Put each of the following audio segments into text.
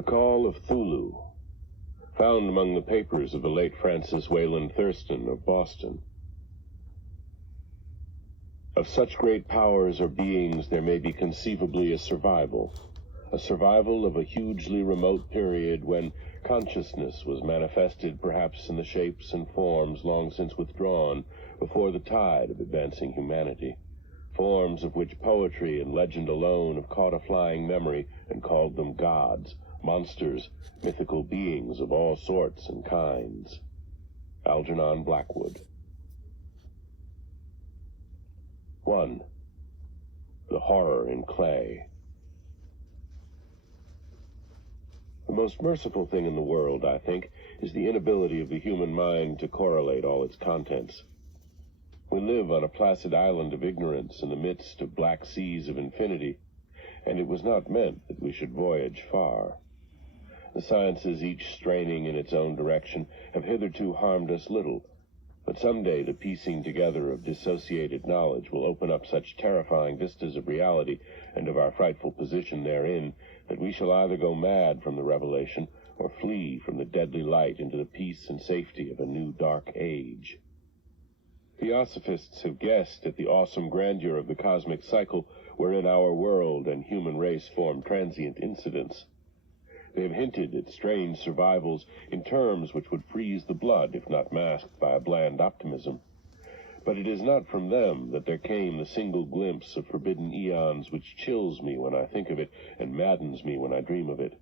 The Call of Cthulhu, found among the papers of the late Francis Wayland Thurston of Boston. Of such great powers or beings there may be conceivably a survival of a hugely remote period when consciousness was manifested perhaps in the shapes and forms long since withdrawn before the tide of advancing humanity, forms of which poetry and legend alone have caught a flying memory and called them gods, monsters, mythical beings of all sorts and kinds. Algernon Blackwood. 1. The Horror in Clay. The most merciful thing in the world, I think, is the inability of the human mind to correlate all its contents. We live on a placid island of ignorance in the midst of black seas of infinity, and it was not meant that we should voyage far. The sciences, each straining in its own direction, have hitherto harmed us little, but someday the piecing together of dissociated knowledge will open up such terrifying vistas of reality and of our frightful position therein that we shall either go mad from the revelation or flee from the deadly light into the peace and safety of a new dark age. Theosophists have guessed at the awesome grandeur of the cosmic cycle wherein our world and human race form transient incidents. They have hinted at strange survivals in terms which would freeze the blood if not masked by a bland optimism. But it is not from them that there came the single glimpse of forbidden eons which chills me when I think of it and maddens me when I dream of it.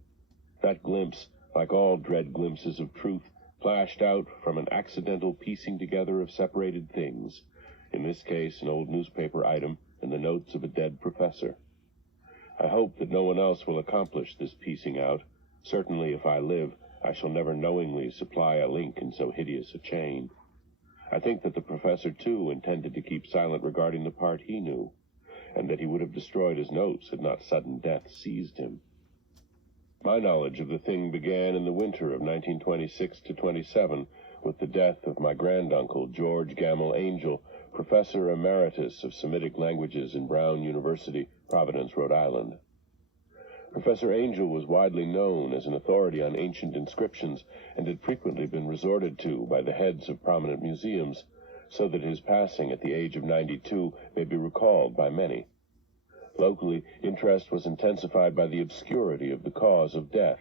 That glimpse, like all dread glimpses of truth, flashed out from an accidental piecing together of separated things, in this case an old newspaper item and the notes of a dead professor. I hope that no one else will accomplish this piecing out. Certainly, if I live, I shall never knowingly supply a link in so hideous a chain. I think that the professor, too, intended to keep silent regarding the part he knew, and that he would have destroyed his notes had not sudden death seized him. My knowledge of the thing began in the winter of 1926-27 with the death of my granduncle, George Gamble Angel, Professor Emeritus of Semitic Languages in Brown University, Providence, Rhode Island. Professor Angel was widely known as an authority on ancient inscriptions and had frequently been resorted to by the heads of prominent museums, so that his passing at the age of 92 may be recalled by many. Locally, interest was intensified by the obscurity of the cause of death.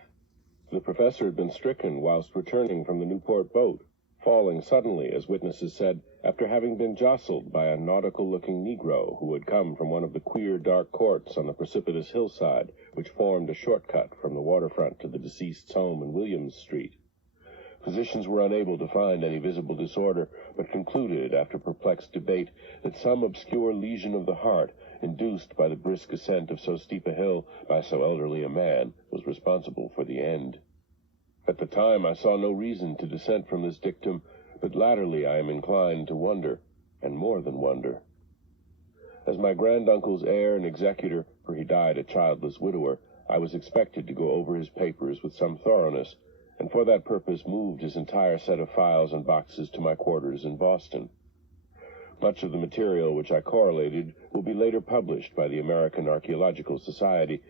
The professor had been stricken whilst returning from the Newport boat, falling suddenly, as witnesses said, after having been jostled by a nautical-looking Negro who had come from one of the queer dark courts on the precipitous hillside which formed a shortcut from the waterfront to the deceased's home in Williams Street. Physicians were unable to find any visible disorder, but concluded, after perplexed debate, that some obscure lesion of the heart, induced by the brisk ascent of so steep a hill by so elderly a man, was responsible for the end. At the time I saw no reason to dissent from this dictum, but latterly I am inclined to wonder, and more than wonder. As my granduncle's heir and executor, for he died a childless widower, I was expected to go over his papers with some thoroughness, and for that purpose moved his entire set of files and boxes to my quarters in Boston. Much of the material which I correlated will be later published by the American Archaeological Society,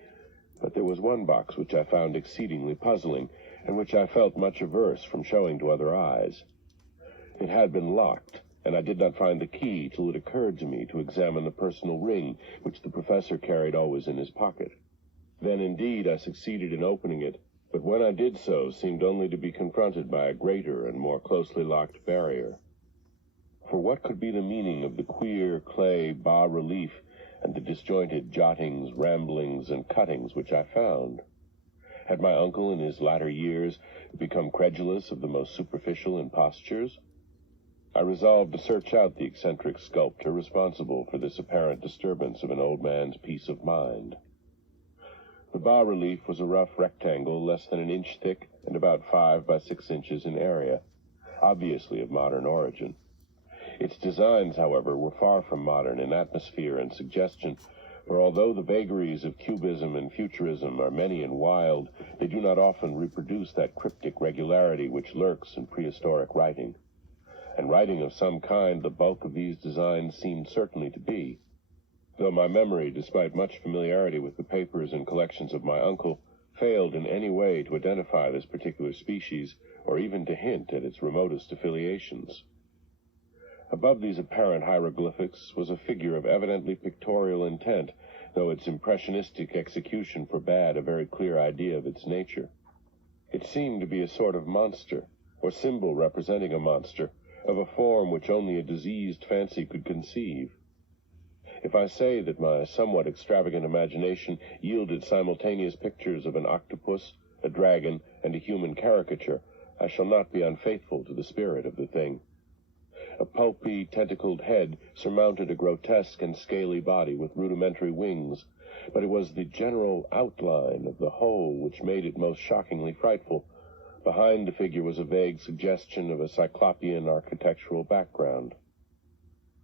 but there was one box which I found exceedingly puzzling, and which I felt much averse from showing to other eyes. It had been locked, and I did not find the key till it occurred to me to examine the personal ring which the professor carried always in his pocket. Then, indeed, I succeeded in opening it, but when I did so, seemed only to be confronted by a greater and more closely locked barrier. For what could be the meaning of the queer clay bas-relief and the disjointed jottings, ramblings, and cuttings which I found? Had my uncle in his latter years become credulous of the most superficial impostures? I resolved to search out the eccentric sculptor responsible for this apparent disturbance of an old man's peace of mind. The bas-relief was a rough rectangle less than an inch thick and about 5 by 6 inches in area, obviously of modern origin. Its designs, however, were far from modern in atmosphere and suggestion, for although the vagaries of cubism and futurism are many and wild, they do not often reproduce that cryptic regularity which lurks in prehistoric writing. And writing of some kind the bulk of these designs seemed certainly to be, though my memory, despite much familiarity with the papers and collections of my uncle, failed in any way to identify this particular species, or even to hint at its remotest affiliations. Above these apparent hieroglyphics was a figure of evidently pictorial intent, though its impressionistic execution forbade a very clear idea of its nature. It seemed to be a sort of monster, or symbol representing a monster, of a form which only a diseased fancy could conceive. If I say that my somewhat extravagant imagination yielded simultaneous pictures of an octopus, a dragon, and a human caricature, I shall not be unfaithful to the spirit of the thing. A pulpy, tentacled head surmounted a grotesque and scaly body with rudimentary wings, but it was the general outline of the whole which made it most shockingly frightful. Behind the figure was a vague suggestion of a cyclopean architectural background.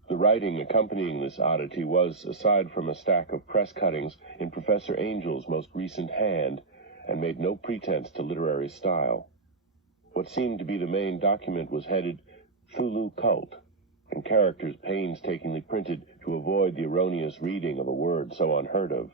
The writing accompanying this oddity was, aside from a stack of press cuttings, in Professor Angel's most recent hand, and made no pretense to literary style. What seemed to be the main document was headed Cthulhu Cult, in characters painstakingly printed to avoid the erroneous reading of a word so unheard of.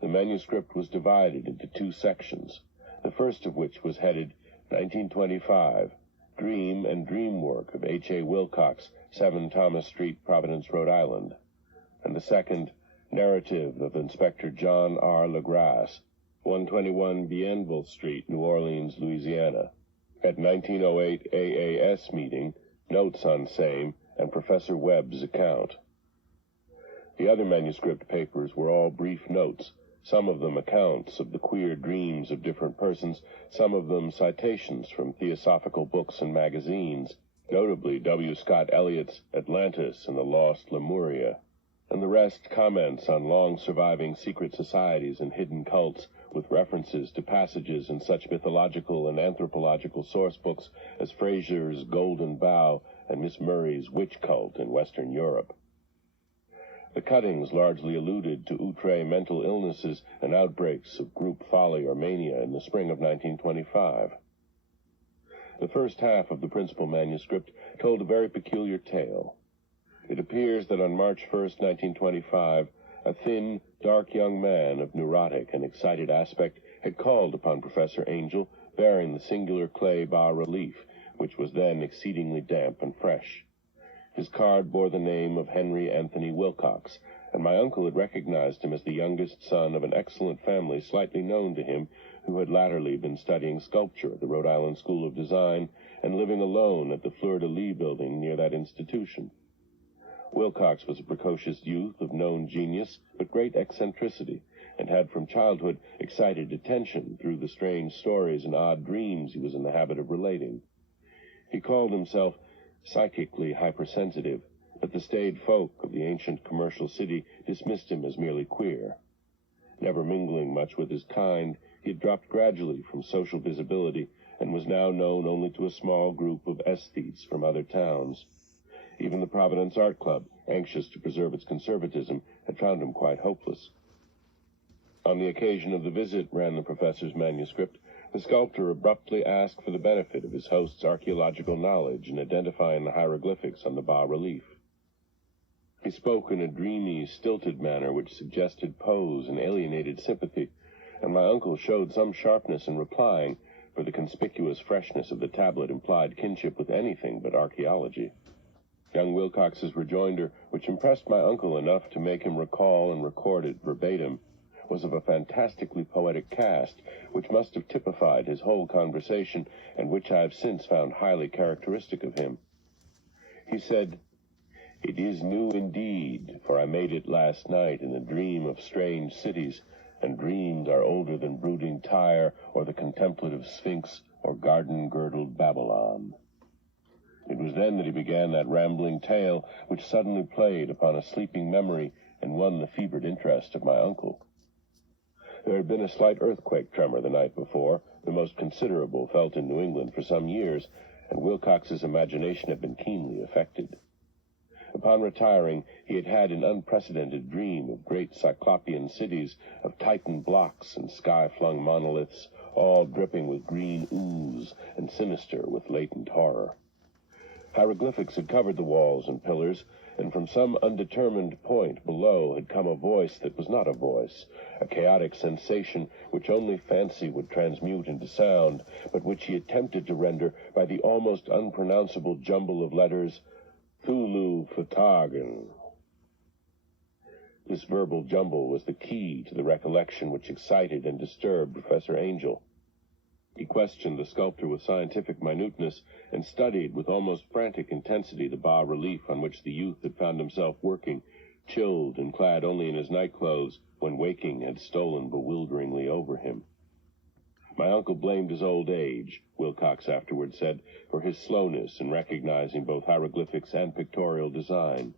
The manuscript was divided into two sections, the first of which was headed 1925, Dream and Dream Work of H.A. Wilcox, 7 Thomas Street, Providence, Rhode Island, and the second, Narrative of Inspector John R. LaGrasse, 121 Bienville Street, New Orleans, Louisiana. At 1908 AAS meeting, notes on same, and Professor Webb's account. The other manuscript papers were all brief notes, some of them accounts of the queer dreams of different persons, some of them citations from theosophical books and magazines, notably W. Scott Eliot's Atlantis and the Lost Lemuria, and the rest comments on long-surviving secret societies and hidden cults, with references to passages in such mythological and anthropological source books as Fraser's Golden Bough and Miss Murray's Witch Cult in Western Europe. The cuttings largely alluded to outre mental illnesses and outbreaks of group folly or mania in the spring of 1925. The first half of the principal manuscript told a very peculiar tale. It appears that on March 1st, 1925, a thin, dark young man of neurotic and excited aspect had called upon Professor Angel, bearing the singular clay bas-relief, which was then exceedingly damp and fresh. His card bore the name of Henry Anthony Wilcox, and my uncle had recognized him as the youngest son of an excellent family slightly known to him, who had latterly been studying sculpture at the Rhode Island School of Design and living alone at the Fleur-de-Lis building near that institution. Wilcox was a precocious youth of known genius, but great eccentricity, and had from childhood excited attention through the strange stories and odd dreams he was in the habit of relating. He called himself psychically hypersensitive, but the staid folk of the ancient commercial city dismissed him as merely queer. Never mingling much with his kind, he had dropped gradually from social visibility and was now known only to a small group of aesthetes from other towns. Even the Providence Art Club, anxious to preserve its conservatism, had found him quite hopeless. On the occasion of the visit, ran the professor's manuscript, the sculptor abruptly asked for the benefit of his host's archaeological knowledge in identifying the hieroglyphics on the bas-relief. He spoke in a dreamy, stilted manner which suggested pose and alienated sympathy, and my uncle showed some sharpness in replying, for the conspicuous freshness of the tablet implied kinship with anything but archaeology. Young Wilcox's rejoinder, which impressed my uncle enough to make him recall and record it verbatim, was of a fantastically poetic cast, which must have typified his whole conversation, and which I have since found highly characteristic of him. He said, "It is new indeed, for I made it last night in a dream of strange cities, and dreams are older than brooding Tyre, or the contemplative Sphinx, or garden-girdled Babylon." It was then that he began that rambling tale, which suddenly played upon a sleeping memory and won the fevered interest of my uncle. There had been a slight earthquake tremor the night before, the most considerable felt in New England for some years, and Wilcox's imagination had been keenly affected. Upon retiring, he had had an unprecedented dream of great cyclopean cities, of Titan blocks and sky-flung monoliths, all dripping with green ooze and sinister with latent horror. Hieroglyphics had covered the walls and pillars, and from some undetermined point below had come a voice that was not a voice, a chaotic sensation which only fancy would transmute into sound, but which he attempted to render by the almost unpronounceable jumble of letters, Cthulhu Fatagan. This verbal jumble was the key to the recollection which excited and disturbed Professor Angel. He questioned the sculptor with scientific minuteness and studied with almost frantic intensity the bas-relief on which the youth had found himself working, chilled and clad only in his nightclothes, when waking had stolen bewilderingly over him. My uncle blamed his old age, Wilcox afterward said, for his slowness in recognizing both hieroglyphics and pictorial design.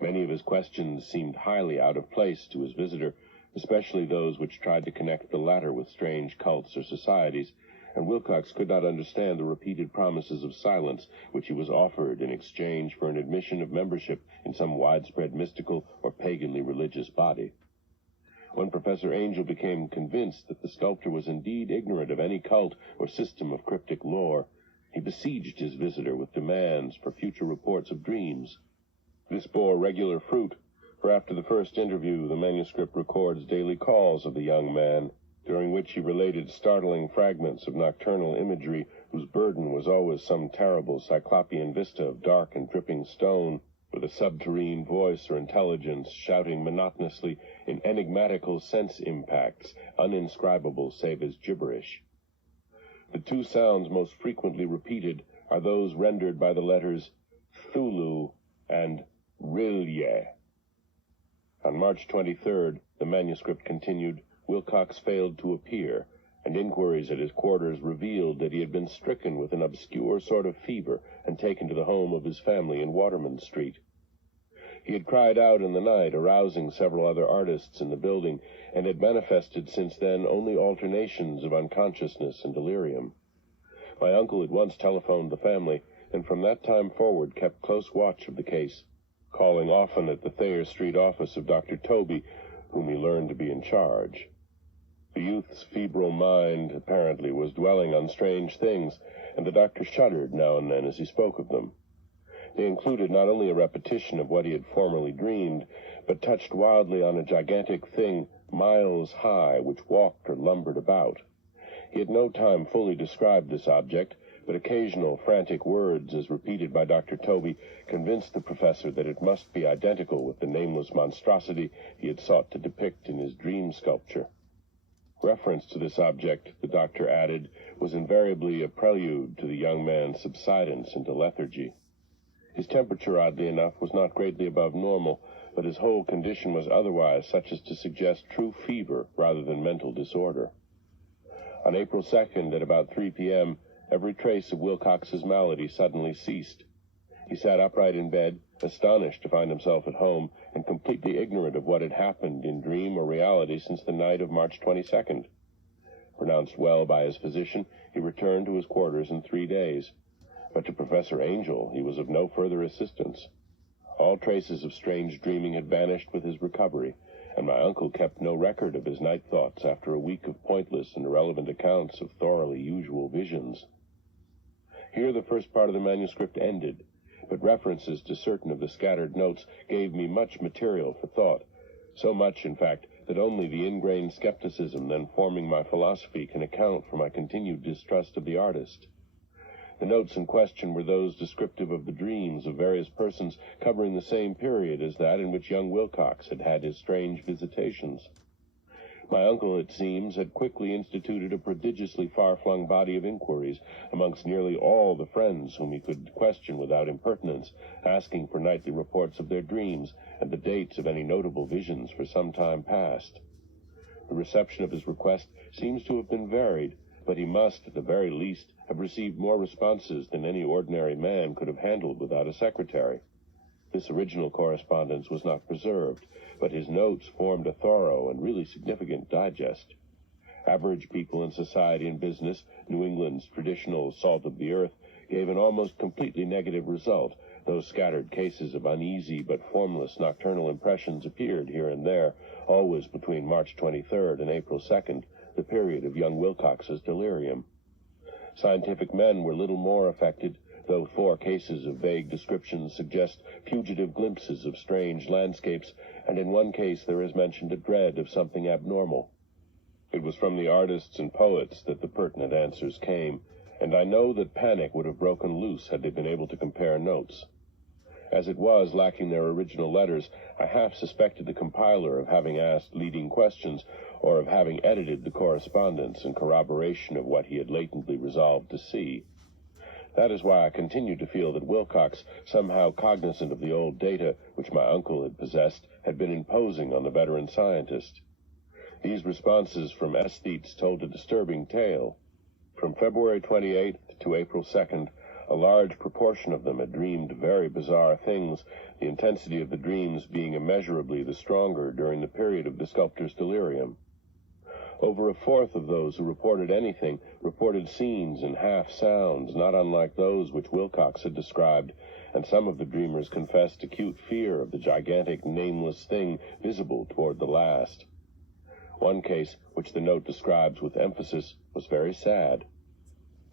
Many of his questions seemed highly out of place to his visitor, especially those which tried to connect the latter with strange cults or societies, and Wilcox could not understand the repeated promises of silence which he was offered in exchange for an admission of membership in some widespread mystical or paganly religious body. When Professor Angel became convinced that the sculptor was indeed ignorant of any cult or system of cryptic lore, he besieged his visitor with demands for future reports of dreams. This bore regular fruit, for after the first interview the manuscript records daily calls of the young man, during which he related startling fragments of nocturnal imagery whose burden was always some terrible cyclopean vista of dark and dripping stone, with a subterrene voice or intelligence shouting monotonously in enigmatical sense impacts, uninscribable save as gibberish. The two sounds most frequently repeated are those rendered by the letters Cthulhu and Rilye. On March 23rd, the manuscript continued, Wilcox failed to appear, and inquiries at his quarters revealed that he had been stricken with an obscure sort of fever and taken to the home of his family in Waterman Street. He had cried out in the night, arousing several other artists in the building, and had manifested since then only alternations of unconsciousness and delirium. My uncle at once telephoned the family, and from that time forward kept close watch of the case, calling often at the Thayer Street office of Dr. Toby, whom he learned to be in charge. The youth's febrile mind, apparently, was dwelling on strange things, and the doctor shuddered now and then as he spoke of them. They included not only a repetition of what he had formerly dreamed, but touched wildly on a gigantic thing miles high which walked or lumbered about. He had no time fully described this object, but occasional frantic words, as repeated by Dr. Toby, convinced the professor that it must be identical with the nameless monstrosity he had sought to depict in his dream sculpture. Reference to this object, the doctor added, was invariably a prelude to the young man's subsidence into lethargy. His temperature, oddly enough, was not greatly above normal, but his whole condition was otherwise such as to suggest true fever rather than mental disorder. On April 2nd, at about 3 p.m., every trace of Wilcox's malady suddenly ceased. He sat upright in bed, astonished to find himself at home, and completely ignorant of what had happened in dream or reality since the night of March 22nd. Pronounced well by his physician, he returned to his quarters in 3 days. But to Professor Angel he was of no further assistance. All traces of strange dreaming had vanished with his recovery, and my uncle kept no record of his night thoughts after a week of pointless and irrelevant accounts of thoroughly usual visions. Here the first part of the manuscript ended, but references to certain of the scattered notes gave me much material for thought, so much, in fact, that only the ingrained skepticism then forming my philosophy can account for my continued distrust of the artist. The notes in question were those descriptive of the dreams of various persons covering the same period as that in which young Wilcox had had his strange visitations. My uncle, it seems, had quickly instituted a prodigiously far-flung body of inquiries amongst nearly all the friends whom he could question without impertinence, asking for nightly reports of their dreams and the dates of any notable visions for some time past. The reception of his request seems to have been varied, but he must, at the very least, have received more responses than any ordinary man could have handled without a secretary. This original correspondence was not preserved, but his notes formed a thorough and really significant digest. Average people in society and business, New England's traditional salt of the earth, gave an almost completely negative result, though scattered cases of uneasy but formless nocturnal impressions appeared here and there, always between March 23rd and April 2nd, the period of young Wilcox's delirium. Scientific men were little more affected, though though 4 cases of vague descriptions suggest fugitive glimpses of strange landscapes, and in one case there is mentioned a dread of something abnormal. It was from the artists and poets that the pertinent answers came, and I know that panic would have broken loose had they been able to compare notes. As it was, lacking their original letters, I half suspected the compiler of having asked leading questions, or of having edited the correspondence in corroboration of what he had latently resolved to see. That is why I continued to feel that Wilcox, somehow cognizant of the old data which my uncle had possessed, had been imposing on the veteran scientist. These responses from aesthetes told a disturbing tale. From February 28th to April 2nd, a large proportion of them had dreamed very bizarre things, the intensity of the dreams being immeasurably the stronger during the period of the sculptor's delirium. Over a fourth of those who reported anything reported scenes and half-sounds not unlike those which Wilcox had described, and some of the dreamers confessed acute fear of the gigantic nameless thing visible toward the last. One case, which the note describes with emphasis, was very sad.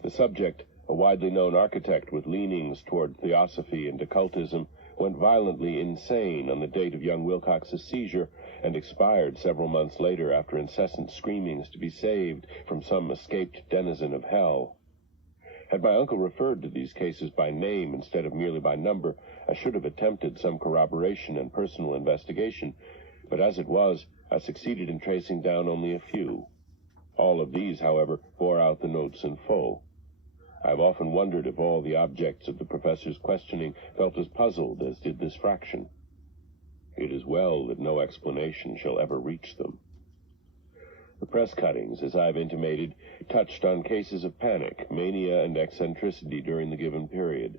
The subject, a widely known architect with leanings toward theosophy and occultism, went violently insane on the date of young Wilcox's seizure, and expired several months later after incessant screamings to be saved from some escaped denizen of hell. Had my uncle referred to these cases by name instead of merely by number, I should have attempted some corroboration and personal investigation, but as it was, I succeeded in tracing down only a few. All of these, however, bore out the notes in full. I have often wondered if all the objects of the professor's questioning felt as puzzled as did this fraction. It is well that no explanation shall ever reach them. The press cuttings, as I have intimated, touched on cases of panic, mania, and eccentricity during the given period.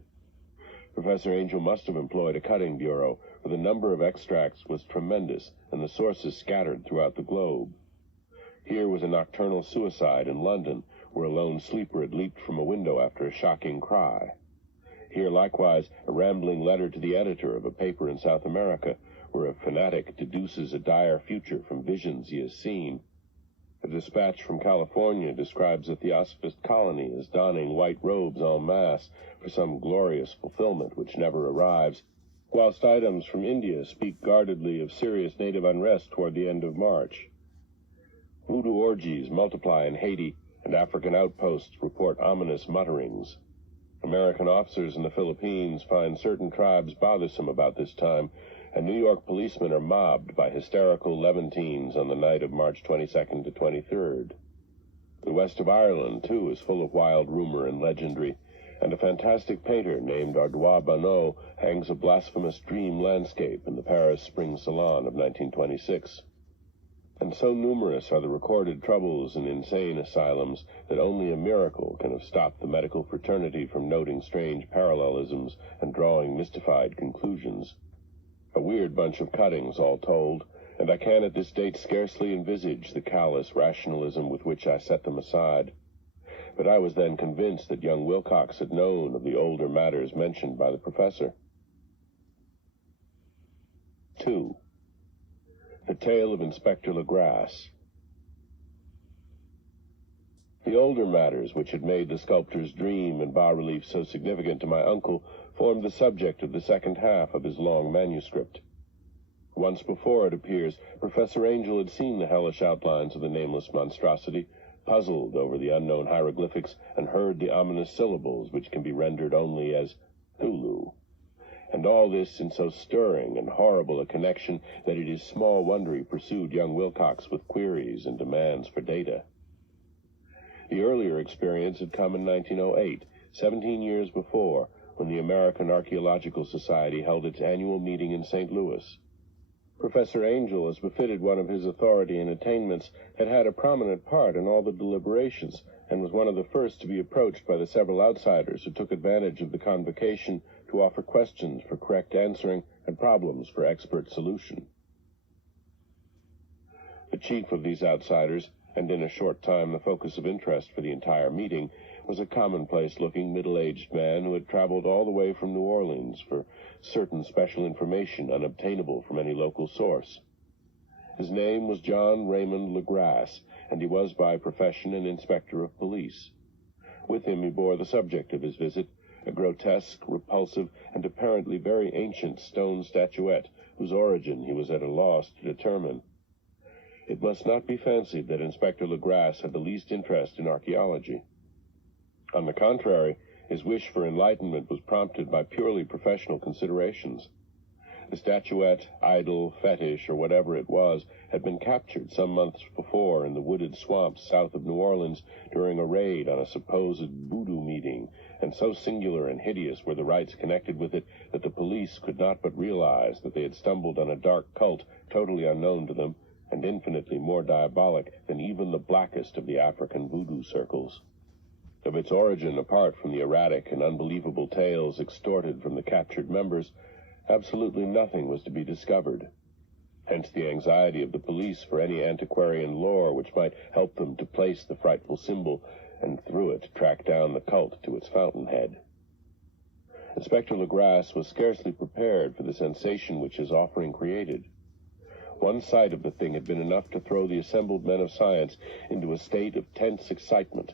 Professor Angel must have employed a cutting bureau, for the number of extracts was tremendous, and the sources scattered throughout the globe. Here was a nocturnal suicide in London, where a lone sleeper had leaped from a window after a shocking cry. Here, likewise, a rambling letter to the editor of a paper in South America, where a fanatic deduces a dire future from visions he has seen. A dispatch from California describes a theosophist colony as donning white robes en masse for some glorious fulfillment which never arrives, whilst items from India speak guardedly of serious native unrest toward the end of March. Voodoo orgies multiply in Haiti, and African outposts report ominous mutterings. American officers in the Philippines find certain tribes bothersome about this time, and New York policemen are mobbed by hysterical Levantines on the night of March 22nd to 23rd. The west of Ireland, too, is full of wild rumor and legendry, and a fantastic painter named Ardois Bonneau hangs a blasphemous dream landscape in the Paris Spring Salon of 1926. And so numerous are the recorded troubles in insane asylums that only a miracle can have stopped the medical fraternity from noting strange parallelisms and drawing mystified conclusions. A weird bunch of cuttings, all told, and I can at this date scarcely envisage the callous rationalism with which I set them aside. But I was then convinced that young Wilcox had known of the older matters mentioned by the professor. 2. The Tale of Inspector Legrasse. The older matters which had made the sculptor's dream and bas-relief so significant to my uncle formed the subject of the second half of his long manuscript. Once before, it appears, Professor Angel had seen the hellish outlines of the nameless monstrosity, puzzled over the unknown hieroglyphics, and heard the ominous syllables which can be rendered only as Cthulhu. And all this in so stirring and horrible a connection that it is small wonder he pursued young Wilcox with queries and demands for data. The earlier experience had come in 1908, 17 years before, when the American Archaeological Society held its annual meeting in St. Louis. Professor Angel, as befitted one of his authority and attainments, had had a prominent part in all the deliberations, and was one of the first to be approached by the several outsiders who took advantage of the convocation to offer questions for correct answering and problems for expert solution. The chief of these outsiders, and in a short time the focus of interest for the entire meeting, was a commonplace-looking middle-aged man who had traveled all the way from New Orleans for certain special information unobtainable from any local source. His name was John Raymond Legrasse, and he was by profession an inspector of police. With him he bore the subject of his visit, a grotesque, repulsive, and apparently very ancient stone statuette whose origin he was at a loss to determine. It must not be fancied that Inspector Legrasse had the least interest in archaeology. On the contrary, his wish for enlightenment was prompted by purely professional considerations. The statuette, idol, fetish, or whatever it was, had been captured some months before in the wooded swamps south of New Orleans during a raid on a supposed voodoo meeting, and so singular and hideous were the rites connected with it that the police could not but realize that they had stumbled on a dark cult totally unknown to them, and infinitely more diabolic than even the blackest of the African voodoo circles. Of its origin, apart from the erratic and unbelievable tales extorted from the captured members, absolutely nothing was to be discovered. Hence the anxiety of the police for any antiquarian lore which might help them to place the frightful symbol, and through it track down the cult to its fountainhead. Inspector Legrasse was scarcely prepared for the sensation which his offering created. One sight of the thing had been enough to throw the assembled men of science into a state of tense excitement,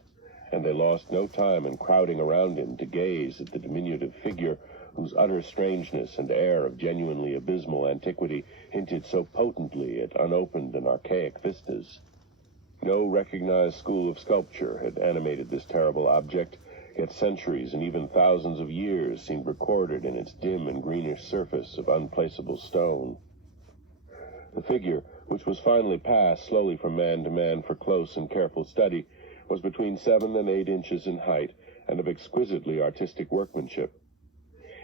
and they lost no time in crowding around him to gaze at the diminutive figure whose utter strangeness and air of genuinely abysmal antiquity hinted so potently at unopened and archaic vistas. No recognized school of sculpture had animated this terrible object, yet centuries and even thousands of years seemed recorded in its dim and greenish surface of unplaceable stone. The figure, which was finally passed slowly from man to man for close and careful study, was between 7 and 8 inches in height and of exquisitely artistic workmanship.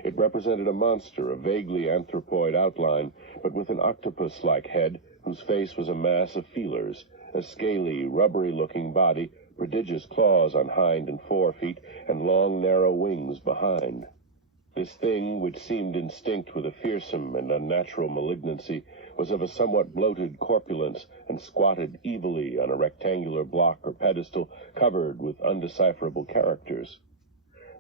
It represented a monster of vaguely anthropoid outline, but with an octopus-like head whose face was a mass of feelers, a scaly, rubbery-looking body, prodigious claws on hind and fore feet, and long, narrow wings behind. This thing, which seemed instinct with a fearsome and unnatural malignancy, was of a somewhat bloated corpulence, and squatted evilly on a rectangular block or pedestal covered with undecipherable characters.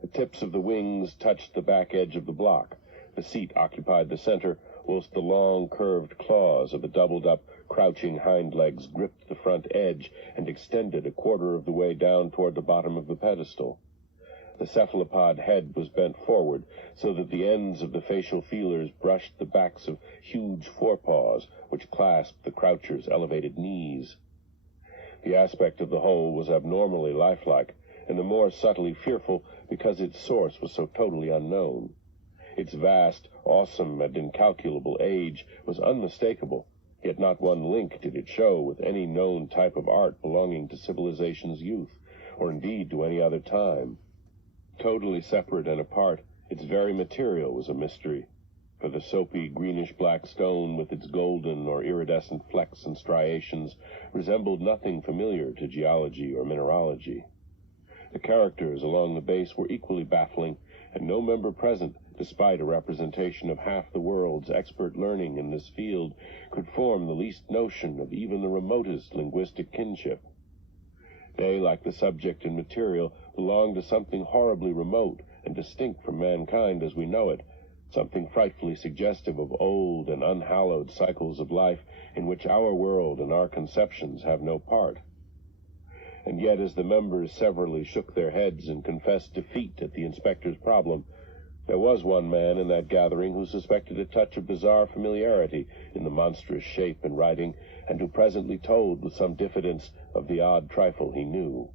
The tips of the wings touched the back edge of the block. The seat occupied the center, whilst the long, curved claws of the doubled-up, crouching hind legs gripped the front edge and extended a quarter of the way down toward the bottom of the pedestal. The cephalopod head was bent forward, so that the ends of the facial feelers brushed the backs of huge forepaws, which clasped the croucher's elevated knees. The aspect of the whole was abnormally lifelike, and the more subtly fearful because its source was so totally unknown. Its vast, awesome, and incalculable age was unmistakable, yet not one link did it show with any known type of art belonging to civilization's youth, or indeed to any other time. Totally separate and apart, its very material was a mystery, for the soapy greenish-black stone with its golden or iridescent flecks and striations resembled nothing familiar to geology or mineralogy. The characters along the base were equally baffling, and no member present, despite a representation of half the world's expert learning in this field, could form the least notion of even the remotest linguistic kinship. They, like the subject and material, belonged to something horribly remote and distinct from mankind as we know it, something frightfully suggestive of old and unhallowed cycles of life in which our world and our conceptions have no part. And yet, as the members severally shook their heads and confessed defeat at the inspector's problem, there was one man in that gathering who suspected a touch of bizarre familiarity in the monstrous shape and writing, and who presently told with some diffidence of the odd trifle he knew.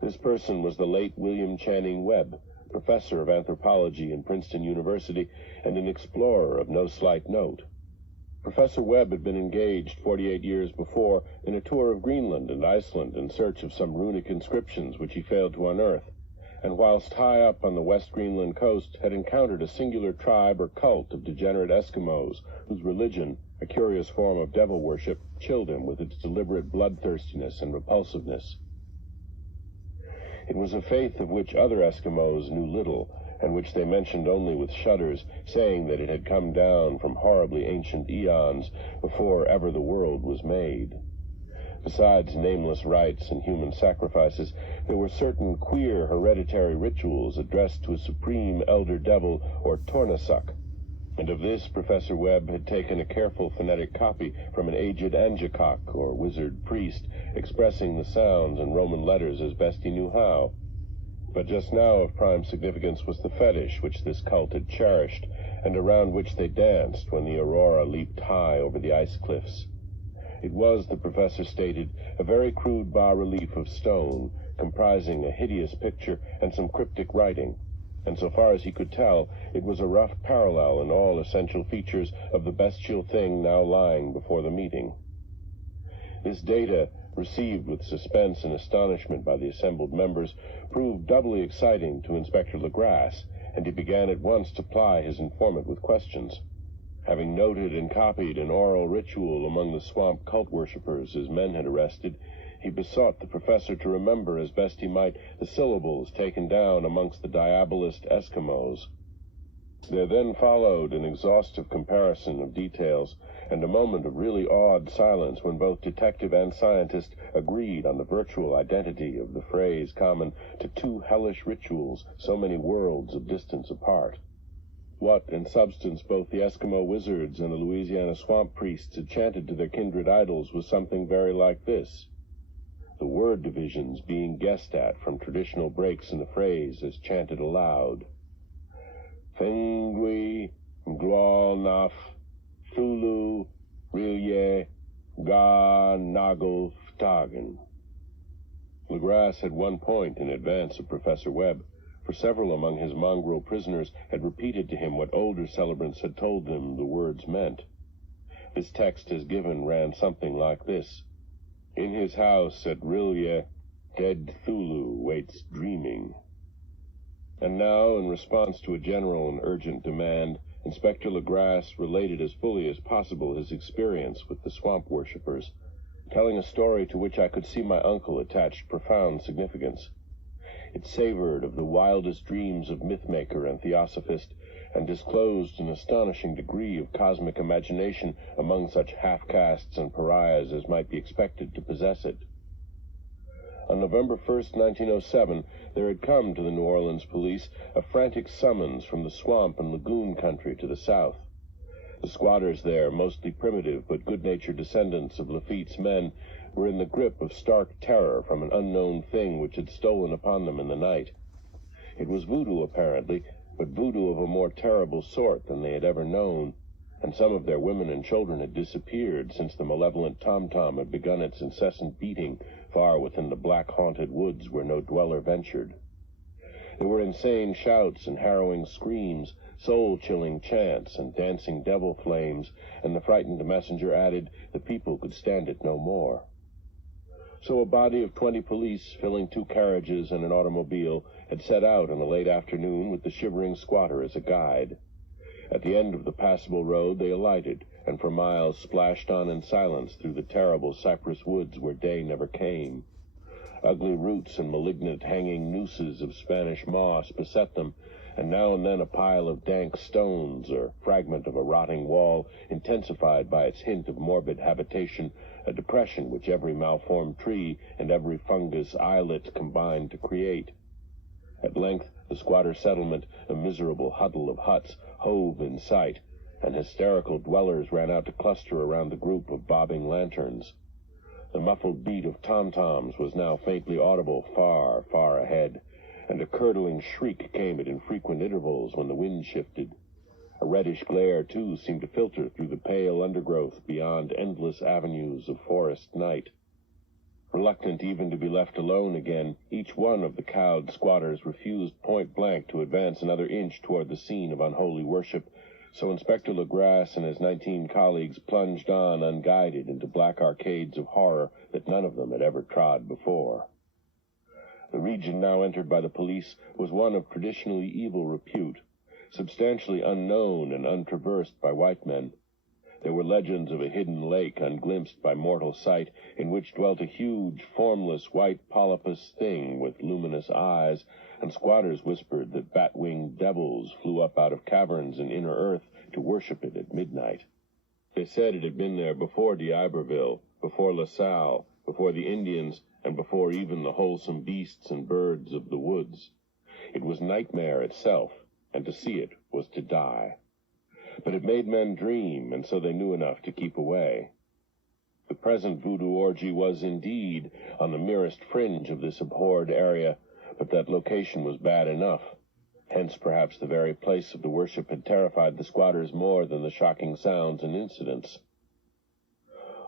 This person was the late William Channing Webb, professor of anthropology in Princeton University and an explorer of no slight note. Professor Webb had been engaged 48 years before in a tour of Greenland and Iceland in search of some runic inscriptions which he failed to unearth, and whilst high up on the West Greenland coast had encountered a singular tribe or cult of degenerate Eskimos whose religion, a curious form of devil worship, chilled him with its deliberate bloodthirstiness and repulsiveness. It was a faith of which other Eskimos knew little, and which they mentioned only with shudders, saying that it had come down from horribly ancient eons before ever the world was made. Besides nameless rites and human sacrifices, there were certain queer hereditary rituals addressed to a supreme elder devil or tornasuk, and of this Professor Webb had taken a careful phonetic copy from an aged angekok or wizard priest, expressing the sounds in Roman letters as best he knew how. But just now of prime significance was the fetish which this cult had cherished, and around which they danced when the aurora leaped high over the ice cliffs. It was, the professor stated, a very crude bas-relief of stone, comprising a hideous picture and some cryptic writing, and so far as he could tell, it was a rough parallel in all essential features of the bestial thing now lying before the meeting. This data, received with suspense and astonishment by the assembled members, proved doubly exciting to Inspector Legrasse, and he began at once to ply his informant with questions. Having noted and copied an oral ritual among the swamp cult worshippers his men had arrested, he besought the professor to remember as best he might the syllables taken down amongst the diabolist Eskimos. There then followed an exhaustive comparison of details, and a moment of really awed silence when both detective and scientist agreed on the virtual identity of the phrase common to two hellish rituals so many worlds of distance apart. What, in substance, both the Eskimo wizards and the Louisiana swamp priests had chanted to their kindred idols was something very like this, the word divisions being guessed at from traditional breaks in the phrase as chanted aloud. Fengui, Mglolnaf, Cthulhu, Rilye, Ga, Nagel, Ftagen. Legrasse had one point in advance of Professor Webb, for several among his mongrel prisoners had repeated to him what older celebrants had told them the words meant. This text as given ran something like this. In his house at Rilye, dead Cthulhu waits dreaming. And now, in response to a general and urgent demand, Inspector Legrasse related as fully as possible his experience with the swamp worshippers, telling a story to which I could see my uncle attached profound significance. It savored of the wildest dreams of mythmaker and theosophist, and disclosed an astonishing degree of cosmic imagination among such half-castes and pariahs as might be expected to possess it. On November 1st, 1907, there had come to the New Orleans police a frantic summons from the swamp and lagoon country to the south. The squatters there, mostly primitive but good-natured descendants of Lafitte's men, were in the grip of stark terror from an unknown thing which had stolen upon them in the night. It was voodoo, apparently, but voodoo of a more terrible sort than they had ever known, and some of their women and children had disappeared since the malevolent tom-tom had begun its incessant beating far within the black-haunted woods where no dweller ventured. There were insane shouts and harrowing screams, soul-chilling chants and dancing devil flames, and the frightened messenger added the people could stand it no more. So a body of 20 police, filling 2 carriages and an automobile, had set out in the late afternoon with the shivering squatter as a guide. At the end of the passable road they alighted, and for miles splashed on in silence through the terrible cypress woods where day never came. Ugly roots and malignant hanging nooses of Spanish moss beset them, and now and then a pile of dank stones or fragment of a rotting wall, intensified by its hint of morbid habitation, a depression which every malformed tree and every fungus islet combined to create. At length the squatter settlement, a miserable huddle of huts, hove in sight, and hysterical dwellers ran out to cluster around the group of bobbing lanterns. The muffled beat of tom-toms was now faintly audible far, far ahead, and a curdling shriek came at infrequent intervals when the wind shifted. A reddish glare, too, seemed to filter through the pale undergrowth beyond endless avenues of forest night. Reluctant even to be left alone again, each one of the cowed squatters refused point-blank to advance another inch toward the scene of unholy worship, so Inspector Legrasse and his 19 colleagues plunged on unguided into black arcades of horror that none of them had ever trod before. The region now entered by the police was one of traditionally evil repute, substantially unknown and untraversed by white men. There were legends of a hidden lake unglimpsed by mortal sight, in which dwelt a huge, formless, white polypus thing with luminous eyes, and squatters whispered that bat-winged devils flew up out of caverns in inner earth to worship it at midnight. They said it had been there before d'Iberville, before La Salle, before the Indians, and before even the wholesome beasts and birds of the woods. It was nightmare itself, and to see it was to die. But it made men dream, and so they knew enough to keep away. The present voodoo orgy was indeed on the merest fringe of this abhorred area, but that location was bad enough. Hence, perhaps the very place of the worship had terrified the squatters more than the shocking sounds and incidents.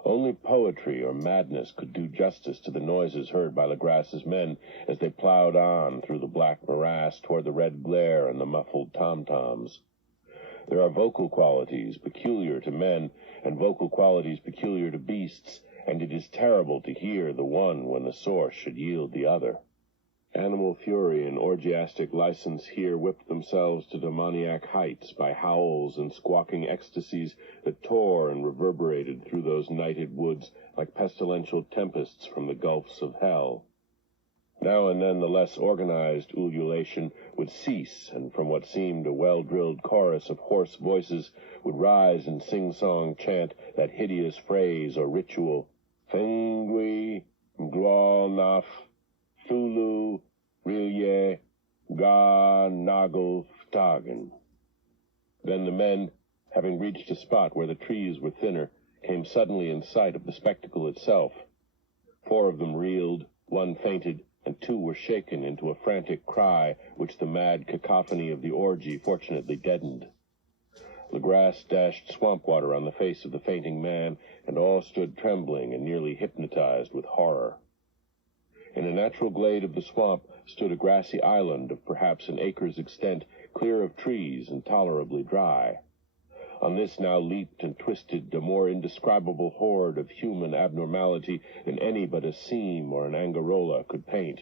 Only poetry or madness could do justice to the noises heard by Legras's men as they plowed on through the black morass toward the red glare and the muffled tom-toms. There are vocal qualities peculiar to men and vocal qualities peculiar to beasts, and it is terrible to hear the one when the source should yield the other. Animal fury and orgiastic license here whipped themselves to demoniac heights by howls and squawking ecstasies that tore and reverberated through those nighted woods like pestilential tempests from the gulfs of hell. Now and then the less organized ululation would cease, and from what seemed a well-drilled chorus of hoarse voices would rise and sing-song chant that hideous phrase or ritual, Thingui, Glonaf, Cthulhu, Rilye, Ga, Nagel, Ftagen. Then the men, having reached a spot where the trees were thinner, came suddenly in sight of the spectacle itself. 4 of them reeled, 1 fainted, and 2 were shaken into a frantic cry which the mad cacophony of the orgy fortunately deadened. Legras dashed swamp water on the face of the fainting man, and all stood trembling and nearly hypnotized with horror. In a natural glade of the swamp stood a grassy island of perhaps an acre's extent, clear of trees and tolerably dry. On this now leaped and twisted a more indescribable horde of human abnormality than any but a seam or an angarola could paint.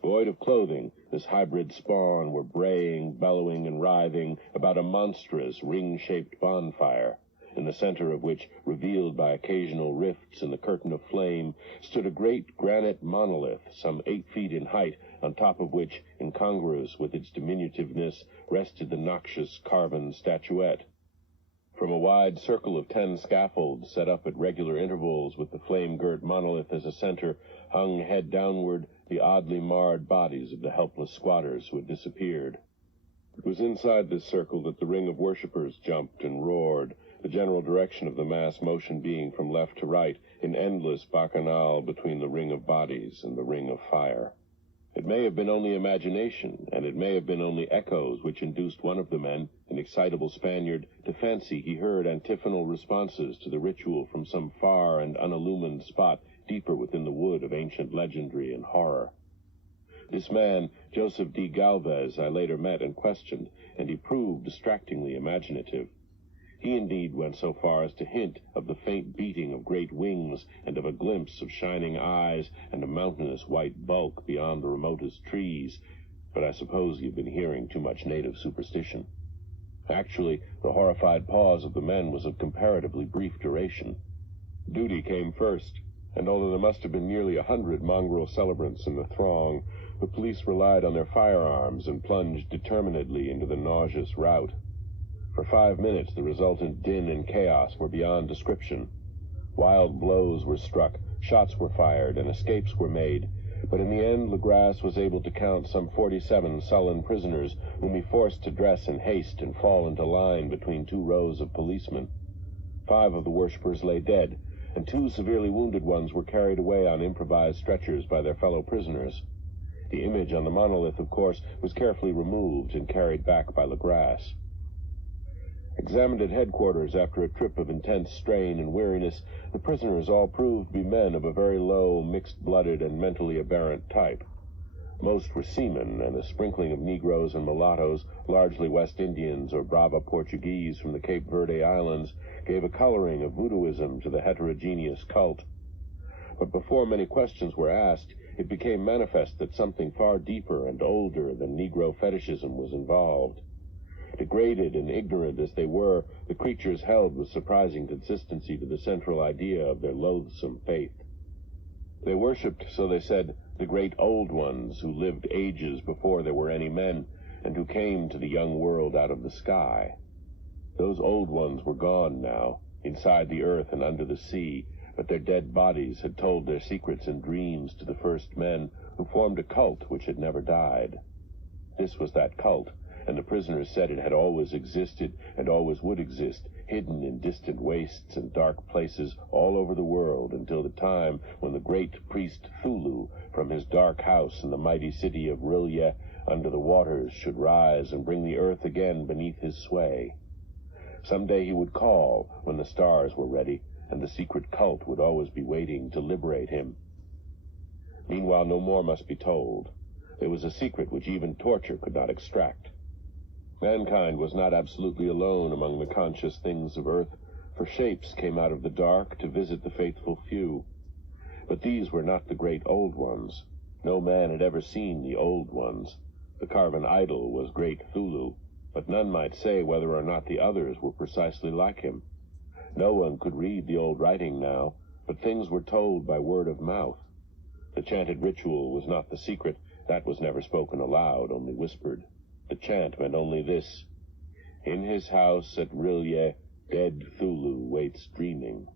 Void of clothing, this hybrid spawn were braying, bellowing, and writhing about a monstrous, ring-shaped bonfire, in the center of which, revealed by occasional rifts in the curtain of flame, stood a great granite monolith some 8 feet in height, on top of which, incongruous with its diminutiveness, rested the noxious carven statuette. From a wide circle of 10 scaffolds set up at regular intervals with the flame-girt monolith as a center, hung head downward the oddly marred bodies of the helpless squatters who had disappeared. It was inside this circle that the ring of worshippers jumped and roared, the general direction of the mass motion being from left to right, in endless bacchanal between the ring of bodies and the ring of fire. It may have been only imagination, and it may have been only echoes which induced one of the men, an excitable Spaniard, to fancy he heard antiphonal responses to the ritual from some far and unillumined spot deeper within the wood of ancient legendry and horror. This man, Joseph D. Galvez, I later met and questioned, and he proved distractingly imaginative. He indeed went so far as to hint of the faint beating of great wings and of a glimpse of shining eyes and a mountainous white bulk beyond the remotest trees, but I suppose you've been hearing too much native superstition. Actually, the horrified pause of the men was of comparatively brief duration. Duty came first, and although there must have been nearly 100 mongrel celebrants in the throng, the police relied on their firearms and plunged determinedly into the nauseous rout. For 5 minutes, the resultant din and chaos were beyond description. Wild blows were struck, shots were fired, and escapes were made, but in the end Legras was able to count some 47 sullen prisoners, whom he forced to dress in haste and fall into line between 2 rows of policemen. 5 of the worshippers lay dead, and 2 severely wounded ones were carried away on improvised stretchers by their fellow prisoners. The image on the monolith, of course, was carefully removed and carried back by Legras. Examined at headquarters after a trip of intense strain and weariness, the prisoners all proved to be men of a very low, mixed-blooded, and mentally aberrant type. Most were seamen, and a sprinkling of Negroes and mulattoes, largely West Indians or Brava Portuguese from the Cape Verde Islands, gave a coloring of voodooism to the heterogeneous cult. But before many questions were asked, it became manifest that something far deeper and older than Negro fetishism was involved. Degraded and ignorant as they were, the creatures held with surprising consistency to the central idea of their loathsome faith. They worshipped, so they said, the great old ones who lived ages before there were any men, and who came to the young world out of the sky. Those old ones were gone now, inside the earth and under the sea, but their dead bodies had told their secrets and dreams to the first men, who formed a cult which had never died. This was that cult, and the prisoners said it had always existed and always would exist, hidden in distant wastes and dark places all over the world until the time when the great priest Cthulhu, from his dark house in the mighty city of Rilye under the waters, should rise and bring the earth again beneath his sway. Someday he would call when the stars were ready, and the secret cult would always be waiting to liberate him. Meanwhile, no more must be told. There was a secret which even torture could not extract. Mankind was not absolutely alone among the conscious things of earth, for shapes came out of the dark to visit the faithful few. But these were not the great old ones. No man had ever seen the old ones. The carven idol was great Cthulhu, but none might say whether or not the others were precisely like him. No one could read the old writing now, but things were told by word of mouth. The chanted ritual was not the secret. That was never spoken aloud, only whispered. The chant meant only this: in his house at Rilye, dead Cthulhu waits dreaming.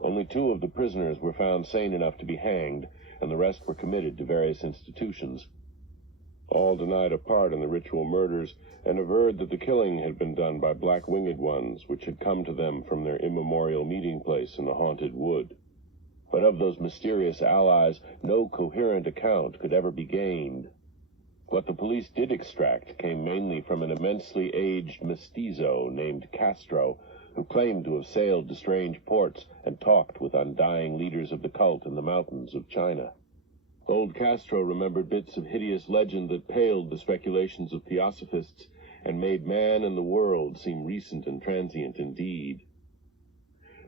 Only 2 of the prisoners were found sane enough to be hanged, and the rest were committed to various institutions. All denied a part in the ritual murders, and averred that the killing had been done by black-winged ones, which had come to them from their immemorial meeting place in the haunted wood. But of those mysterious allies, no coherent account could ever be gained. What the police did extract came mainly from an immensely aged mestizo named Castro, who claimed to have sailed to strange ports and talked with undying leaders of the cult in the mountains of China. Old Castro remembered bits of hideous legend that paled the speculations of theosophists and made man and the world seem recent and transient indeed.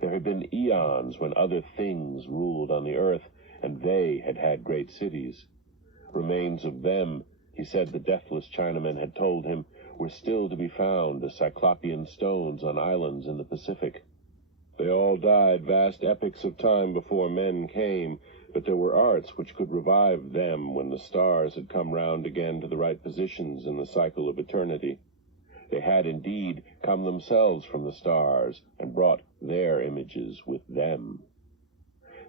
There had been eons when other things ruled on the earth, and they had had great cities. Remains of them, he said the deathless Chinamen had told him, were still to be found as cyclopean stones on islands in the Pacific. They all died vast epochs of time before men came, but there were arts which could revive them when the stars had come round again to the right positions in the cycle of eternity. They had indeed come themselves from the stars and brought their images with them.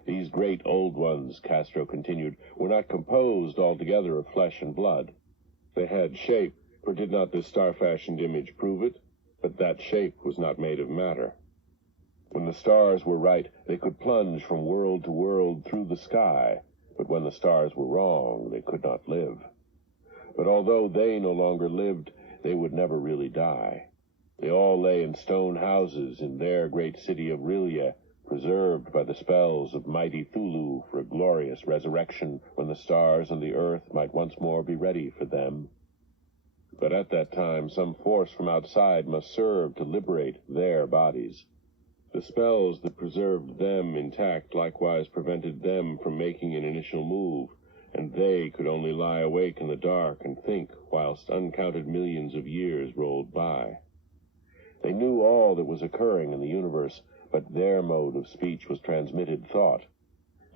These great old ones, Castro continued, were not composed altogether of flesh and blood. They had shape, for did not this star-fashioned image prove it? But that shape was not made of matter. When the stars were right, they could plunge from world to world through the sky, but when the stars were wrong, they could not live. But although they no longer lived, they would never really die. They all lay in stone houses in their great city of Rilye, preserved by the spells of mighty Cthulhu for a glorious resurrection when the stars and the earth might once more be ready for them. But at that time some force from outside must serve to liberate their bodies. The spells that preserved them intact likewise prevented them from making an initial move, and they could only lie awake in the dark and think whilst uncounted millions of years rolled by. They knew all that was occurring in the universe, but their mode of speech was transmitted thought.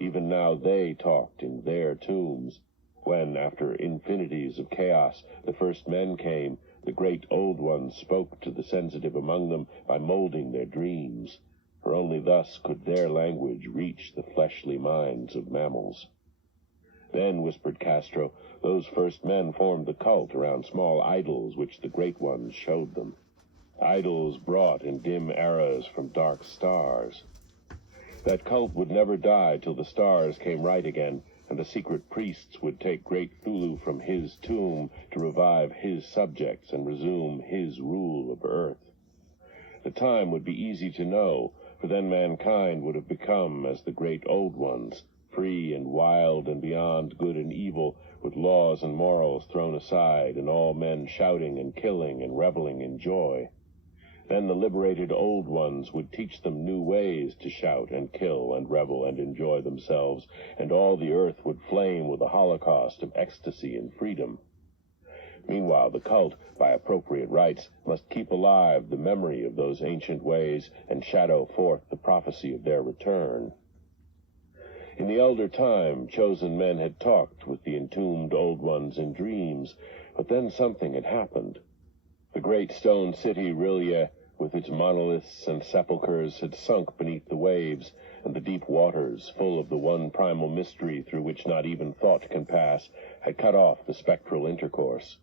Even now they talked in their tombs. When, after infinities of chaos, the first men came, the great old ones spoke to the sensitive among them by molding their dreams, for only thus could their language reach the fleshly minds of mammals. Then, whispered Castro, those first men formed the cult around small idols which the great ones showed them. Idols brought in dim eras from dark stars. That cult would never die till the stars came right again, and the secret priests would take great Cthulhu from his tomb to revive his subjects and resume his rule of earth. The time would be easy to know, for then mankind would have become as the great old ones, free and wild and beyond good and evil, with laws and morals thrown aside, and all men shouting and killing and reveling in joy. Then the liberated old ones would teach them new ways to shout and kill and revel and enjoy themselves, and all the earth would flame with a holocaust of ecstasy and freedom. Meanwhile, the cult, by appropriate rites, must keep alive the memory of those ancient ways and shadow forth the prophecy of their return. In the elder time, chosen men had talked with the entombed old ones in dreams, but then something had happened. The great stone city, Rilye, with its monoliths and sepulchres, had sunk beneath the waves, and the deep waters, full of the one primal mystery through which not even thought can pass, had cut off the spectral intercourse.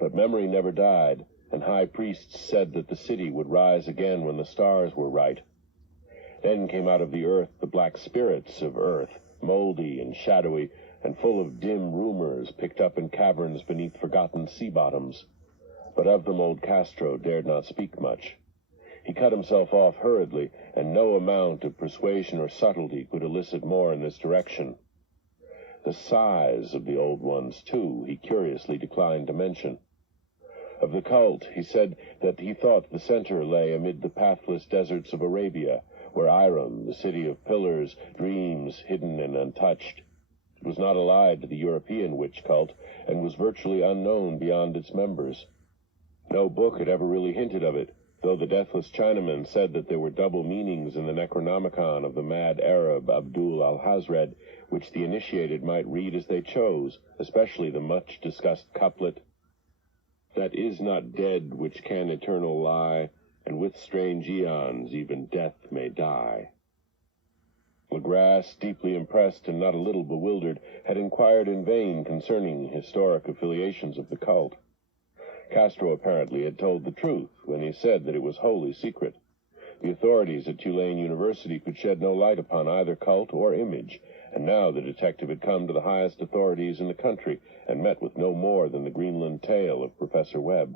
But memory never died, and high priests said that the city would rise again when the stars were right. Then came out of the earth the black spirits of earth, moldy and shadowy, and full of dim rumors picked up in caverns beneath forgotten sea bottoms. But of them old Castro dared not speak much. He cut himself off hurriedly, and no amount of persuasion or subtlety could elicit more in this direction. The size of the old ones, too, he curiously declined to mention. Of the cult, he said that he thought the center lay amid the pathless deserts of Arabia, where Iram, the city of pillars, dreams hidden and untouched. It was not allied to the European witch cult, and was virtually unknown beyond its members. No book had ever really hinted of it, though the deathless Chinaman said that there were double meanings in the Necronomicon of the mad Arab Abdul al-Hazred, which the initiated might read as they chose, especially the much-discussed couplet, "That is not dead which can eternal lie, and with strange eons even death may die." Legrasse, deeply impressed and not a little bewildered, had inquired in vain concerning historic affiliations of the cult. Castro apparently had told the truth when he said that it was wholly secret. The authorities at Tulane University could shed no light upon either cult or image, and now the detective had come to the highest authorities in the country and met with no more than the Greenland tale of Professor Webb.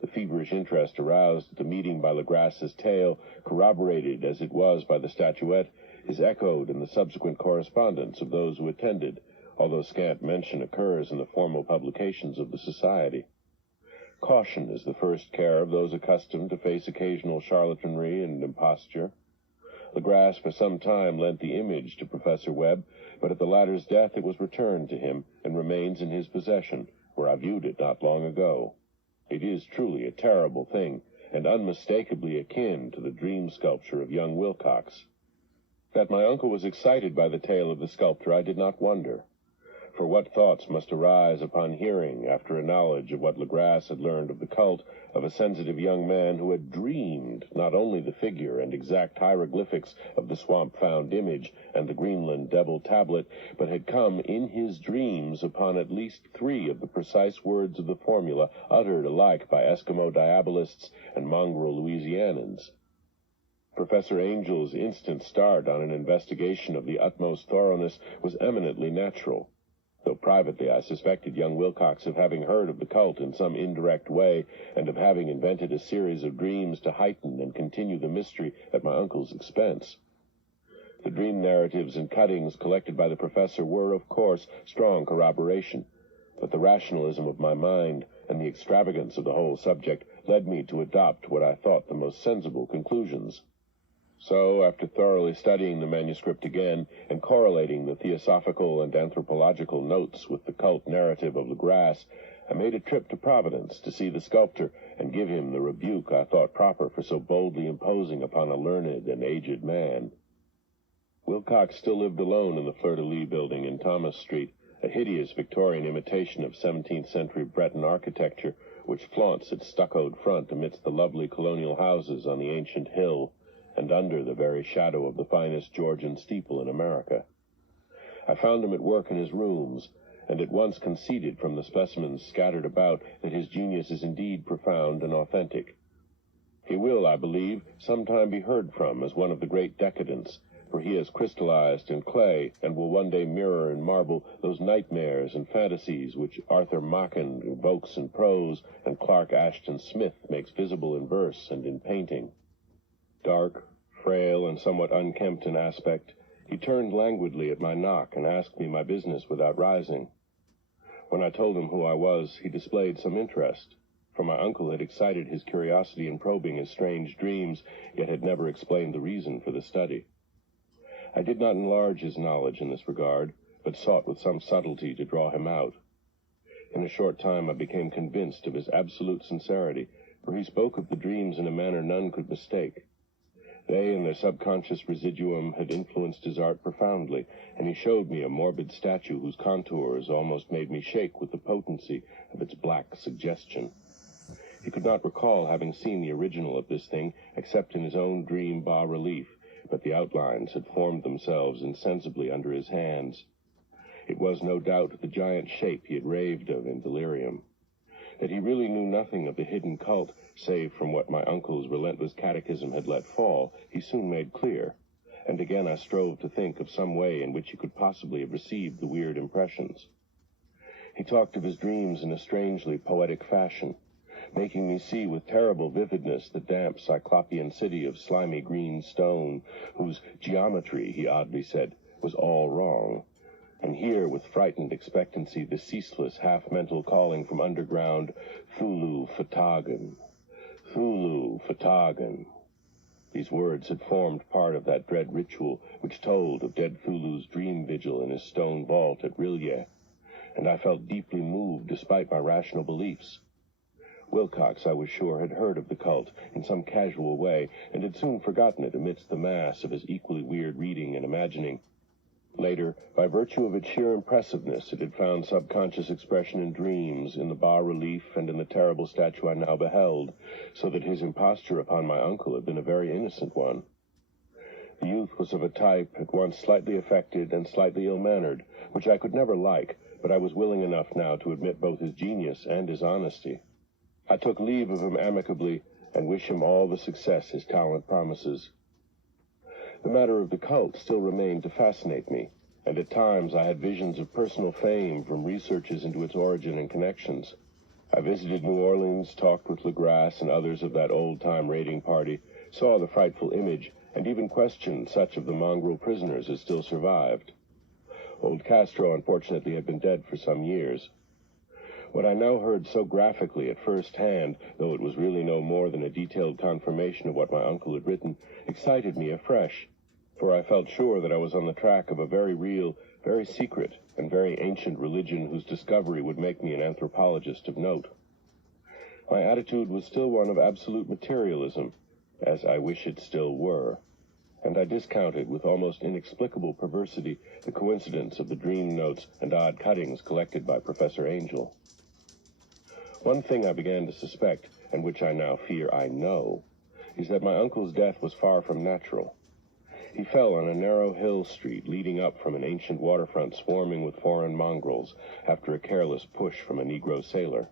The feverish interest aroused at the meeting by Legrasse's tale, corroborated as it was by the statuette, is echoed in the subsequent correspondence of those who attended, although scant mention occurs in the formal publications of the Society. Caution is the first care of those accustomed to face occasional charlatanry and imposture. Legrasse for some time lent the image to Professor Webb, but at the latter's death it was returned to him and remains in his possession, where I viewed it not long ago. It is truly a terrible thing, and unmistakably akin to the dream sculpture of young Wilcox. That my uncle was excited by the tale of the sculptor I did not wonder. For what thoughts must arise upon hearing, after a knowledge of what Legrasse had learned of the cult, of a sensitive young man who had dreamed not only the figure and exact hieroglyphics of the swamp-found image and the Greenland devil tablet, but had come in his dreams upon at least 3 of the precise words of the formula uttered alike by Eskimo diabolists and mongrel Louisianans. Professor Angel's instant start on an investigation of the utmost thoroughness was eminently natural. Though privately I suspected young Wilcox of having heard of the cult in some indirect way, and of having invented a series of dreams to heighten and continue the mystery at my uncle's expense. The dream narratives and cuttings collected by the professor were, of course, strong corroboration, but the rationalism of my mind and the extravagance of the whole subject led me to adopt what I thought the most sensible conclusions. So, after thoroughly studying the manuscript again and correlating the theosophical and anthropological notes with the cult narrative of Legrasse, I made a trip to Providence to see the sculptor and give him the rebuke I thought proper for so boldly imposing upon a learned and aged man. Wilcox still lived alone in the Fleur-de-Lis building in Thomas Street, a hideous Victorian imitation of 17th-century Breton architecture, which flaunts its stuccoed front amidst the lovely colonial houses on the ancient hill, and under the very shadow of the finest Georgian steeple in America. I found him at work in his rooms, and at once conceded from the specimens scattered about that his genius is indeed profound and authentic. He will, I believe, sometime be heard from as one of the great decadents, for he has crystallized in clay and will one day mirror in marble those nightmares and fantasies which Arthur Machen evokes in prose and Clark Ashton Smith makes visible in verse and in painting. Dark, frail, and somewhat unkempt in aspect, he turned languidly at my knock and asked me my business without rising. When I told him who I was, he displayed some interest, for my uncle had excited his curiosity in probing his strange dreams, yet had never explained the reason for the study. I did not enlarge his knowledge in this regard, but sought with some subtlety to draw him out. In a short time I became convinced of his absolute sincerity, for he spoke of the dreams in a manner none could mistake. They and their subconscious residuum had influenced his art profoundly, and he showed me a morbid statue whose contours almost made me shake with the potency of its black suggestion. He could not recall having seen the original of this thing except in his own dream bas-relief, but the outlines had formed themselves insensibly under his hands. It was no doubt the giant shape he had raved of in delirium. that he really knew nothing of the hidden cult, save from what my uncle's relentless catechism had let fall, he soon made clear, and again I strove to think of some way in which he could possibly have received the weird impressions. He talked of his dreams in a strangely poetic fashion, making me see with terrible vividness the damp cyclopean city of slimy green stone, whose geometry, he oddly said, was all wrong, and hear with frightened expectancy the ceaseless, half-mental calling from underground, Cthulhu Fatagan, Cthulhu Fatagan. These words had formed part of that dread ritual which told of dead Cthulhu's dream vigil in his stone vault at Rilye, and I felt deeply moved despite my rational beliefs. Wilcox, I was sure, had heard of the cult in some casual way, and had soon forgotten it amidst the mass of his equally weird reading and imagining. Later, by virtue of its sheer impressiveness, it had found subconscious expression in dreams, in the bas-relief, and in the terrible statue I now beheld, so that his imposture upon my uncle had been a very innocent one. The youth was of a type at once slightly affected and slightly ill-mannered, which I could never like, but I was willing enough now to admit both his genius and his honesty. I took leave of him amicably, and wish him all the success his talent promises. The matter of the cult still remained to fascinate me, and at times I had visions of personal fame from researches into its origin and connections. I visited New Orleans, talked with Legrasse and others of that old-time raiding party, saw the frightful image, and even questioned such of the mongrel prisoners as still survived. Old Castro, unfortunately, had been dead for some years. What I now heard so graphically at first hand, though it was really no more than a detailed confirmation of what my uncle had written, excited me afresh, for I felt sure that I was on the track of a very real, very secret, and very ancient religion whose discovery would make me an anthropologist of note. My attitude was still one of absolute materialism, as I wish it still were, and I discounted with almost inexplicable perversity the coincidence of the dream notes and odd cuttings collected by Professor Angel. One thing I began to suspect, and which I now fear I know, is that my uncle's death was far from natural. He fell on a narrow hill street leading up from an ancient waterfront swarming with foreign mongrels after a careless push from a Negro sailor.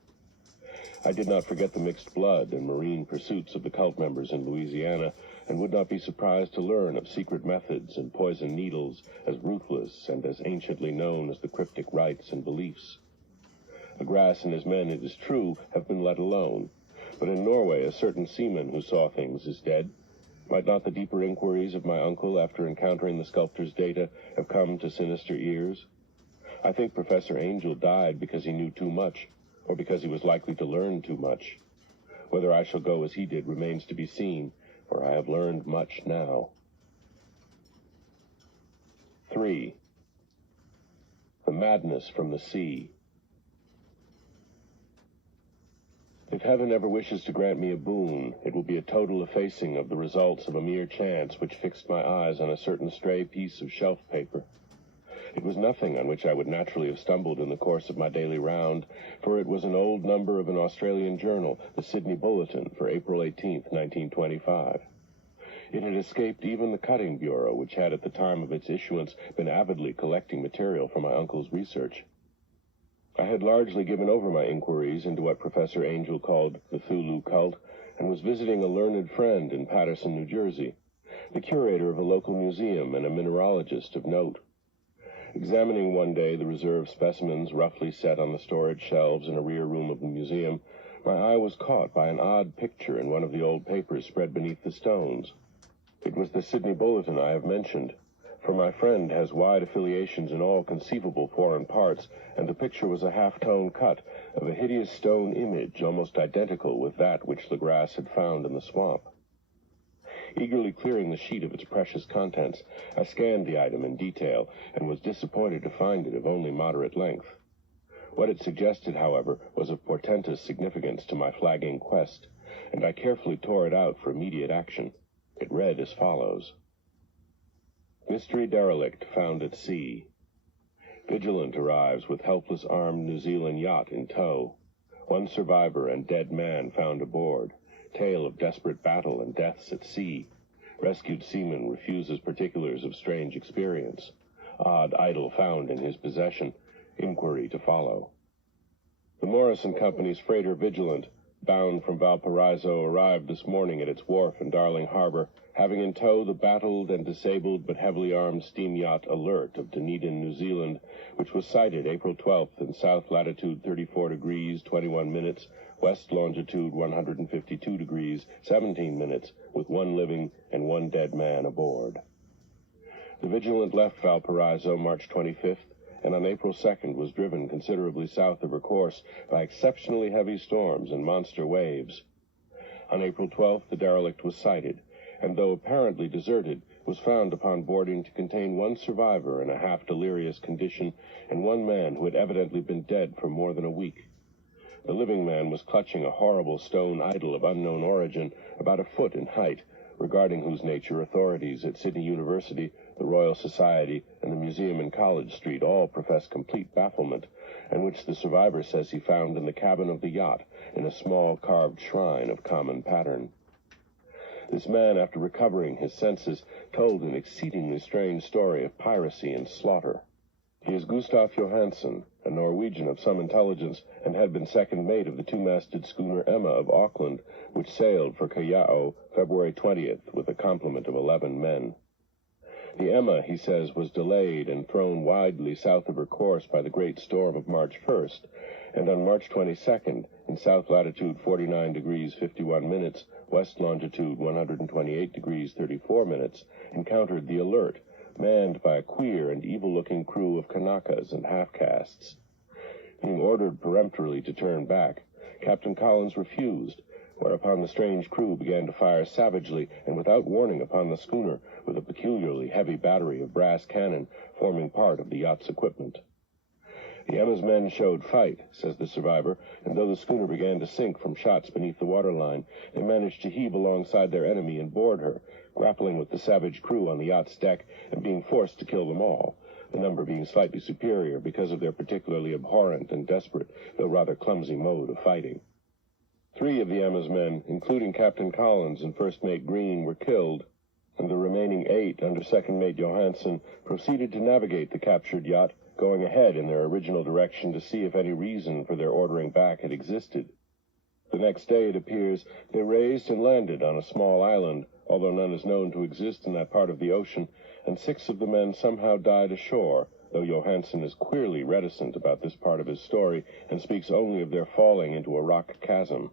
I did not forget the mixed blood and marine pursuits of the cult members in Louisiana, and would not be surprised to learn of secret methods and poison needles as ruthless and as anciently known as the cryptic rites and beliefs. Legrasse and his men, it is true, have been let alone, but in Norway a certain seaman who saw things is dead. Might not the deeper inquiries of my uncle after encountering the sculptor's data have come to sinister ears? I think Professor Angel died because he knew too much, or because he was likely to learn too much. Whether I shall go as he did remains to be seen, for I have learned much now. 3. The Madness from the Sea. If heaven ever wishes to grant me a boon, it will be a total effacing of the results of a mere chance which fixed my eyes on a certain stray piece of shelf paper. It was nothing on which I would naturally have stumbled in the course of my daily round, for it was an old number of an Australian journal, the Sydney Bulletin, for April 18, 1925. It had escaped even the cutting bureau, which had at the time of its issuance been avidly collecting material for my uncle's research. I had largely given over my inquiries into what Professor Angel called the Cthulhu cult, and was visiting a learned friend in Paterson, New Jersey, the curator of a local museum and a mineralogist of note. Examining one day the reserved specimens roughly set on the storage shelves in a rear room of the museum, my eye was caught by an odd picture in one of the old papers spread beneath the stones. It was the Sydney Bulletin I have mentioned, for my friend has wide affiliations in all conceivable foreign parts, and the picture was a half-tone cut of a hideous stone image almost identical with that which Legrasse had found in the swamp. Eagerly clearing the sheet of its precious contents, I scanned the item in detail, and was disappointed to find it of only moderate length. What it suggested, however, was of portentous significance to my flagging quest, and I carefully tore it out for immediate action. It read as follows: Mystery derelict found at sea. Vigilant arrives with helpless armed New Zealand yacht in tow. One survivor and dead man found aboard. Tale of desperate battle and deaths at sea. Rescued seaman refuses particulars of strange experience. Odd idol found in his possession. Inquiry to follow. The Morrison Company's freighter Vigilant, bound from Valparaiso, arrived this morning at its wharf in Darling Harbor, having in tow the battled and disabled but heavily armed steam yacht Alert of Dunedin, New Zealand, which was sighted April 12th in south latitude 34 degrees 21 minutes, west longitude 152 degrees 17 minutes, with 1 living and 1 dead man aboard. The Vigilant left Valparaiso March 25th, and on April 2nd was driven considerably south of her course by exceptionally heavy storms and monster waves. On April 12th, the derelict was sighted, and though apparently deserted, was found upon boarding to contain 1 survivor in a half-delirious condition and 1 man who had evidently been dead for more than a week. The living man was clutching a horrible stone idol of unknown origin, about a foot in height, regarding whose nature authorities at Sydney University, the Royal Society, and the museum in College Street all profess complete bafflement, and which the survivor says he found in the cabin of the yacht in a small carved shrine of common pattern. This man, after recovering his senses, told an exceedingly strange story of piracy and slaughter. He is Gustaf Johansen, a Norwegian of some intelligence, and had been second mate of the 2-masted schooner Emma of Auckland, which sailed for Callao February 20th with a complement of 11 men. The Emma, he says, was delayed and thrown widely south of her course by the great storm of March 1st, and on March 22nd, in south latitude 49 degrees 51 minutes, west longitude 128 degrees 34 minutes, encountered the Alert, manned by a queer and evil-looking crew of Kanakas and half-castes. Being ordered peremptorily to turn back, Captain Collins refused, whereupon the strange crew began to fire savagely and without warning upon the schooner with a peculiarly heavy battery of brass cannon forming part of the yacht's equipment. The Emma's men showed fight, says the survivor, and though the schooner began to sink from shots beneath the waterline, they managed to heave alongside their enemy and board her, grappling with the savage crew on the yacht's deck and being forced to kill them all, the number being slightly superior because of their particularly abhorrent and desperate, though rather clumsy mode of fighting. 3 of the Emma's men, including Captain Collins and First Mate Green, were killed, and the remaining 8, under Second Mate Johansen, proceeded to navigate the captured yacht, going ahead in their original direction to see if any reason for their ordering back had existed. The next day, it appears, they raised and landed on a small island, although none is known to exist in that part of the ocean, and 6 of the men somehow died ashore, though Johansen is queerly reticent about this part of his story and speaks only of their falling into a rock chasm.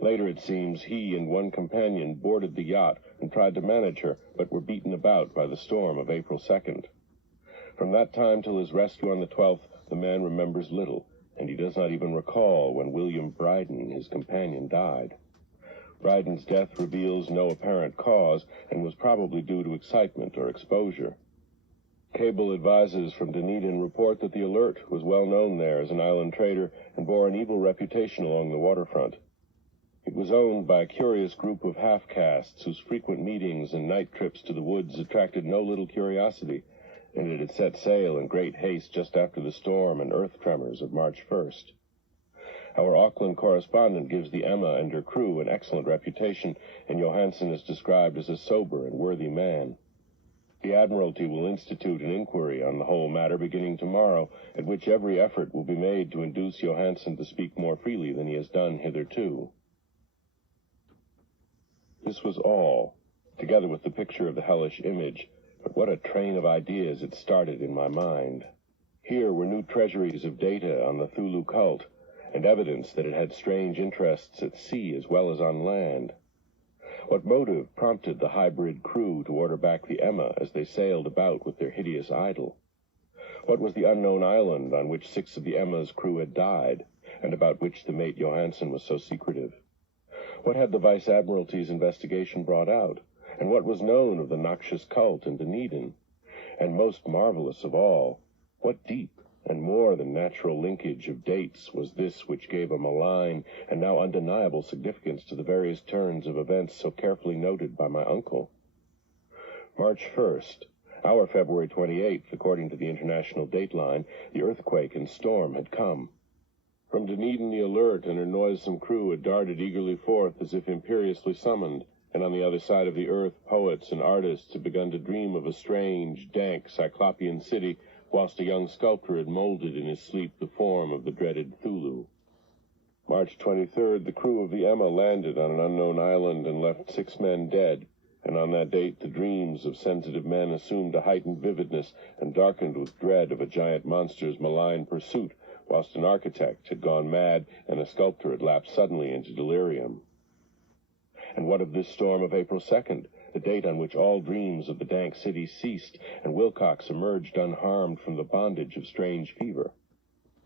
Later, it seems, he and 1 companion boarded the yacht and tried to manage her, but were beaten about by the storm of April 2nd. From that time till his rescue on the 12th, the man remembers little, and he does not even recall when William Bryden, his companion, died. Bryden's death reveals no apparent cause, and was probably due to excitement or exposure. Cable advises from Dunedin report that the Alert was well known there as an island trader and bore an evil reputation along the waterfront. It was owned by a curious group of half-castes whose frequent meetings and night trips to the woods attracted no little curiosity, and it had set sail in great haste just after the storm and earth tremors of March 1st. Our Auckland correspondent gives the Emma and her crew an excellent reputation, and Johansen is described as a sober and worthy man. The Admiralty will institute an inquiry on the whole matter beginning tomorrow, at which every effort will be made to induce Johansen to speak more freely than he has done hitherto. This was all, together with the picture of the hellish image, but what a train of ideas it started in my mind. Here were new treasuries of data on the Cthulhu cult, and evidence that it had strange interests at sea as well as on land. What motive prompted the hybrid crew to order back the Emma as they sailed about with their hideous idol? What was the unknown island on which 6 of the Emma's crew had died, and about which the mate Johansen was so secretive? What had the Vice Admiralty's investigation brought out, and what was known of the noxious cult in Dunedin? And most marvelous of all, what deep and more than natural linkage of dates was this which gave a malign and now undeniable significance to the various turns of events so carefully noted by my uncle? March 1st, our February 28th, according to the international dateline, the earthquake and storm had come. From Dunedin the Alert and her noisome crew had darted eagerly forth as if imperiously summoned, and on the other side of the earth poets and artists had begun to dream of a strange, dank, cyclopean city whilst a young sculptor had molded in his sleep the form of the dreaded Cthulhu. March 23rd, the crew of the Emma landed on an unknown island and left 6 men dead, and on that date the dreams of sensitive men assumed a heightened vividness and darkened with dread of a giant monster's malign pursuit, whilst an architect had gone mad and a sculptor had lapsed suddenly into delirium. And what of this storm of April 2nd, the date on which all dreams of the dank city ceased, and Wilcox emerged unharmed from the bondage of strange fever?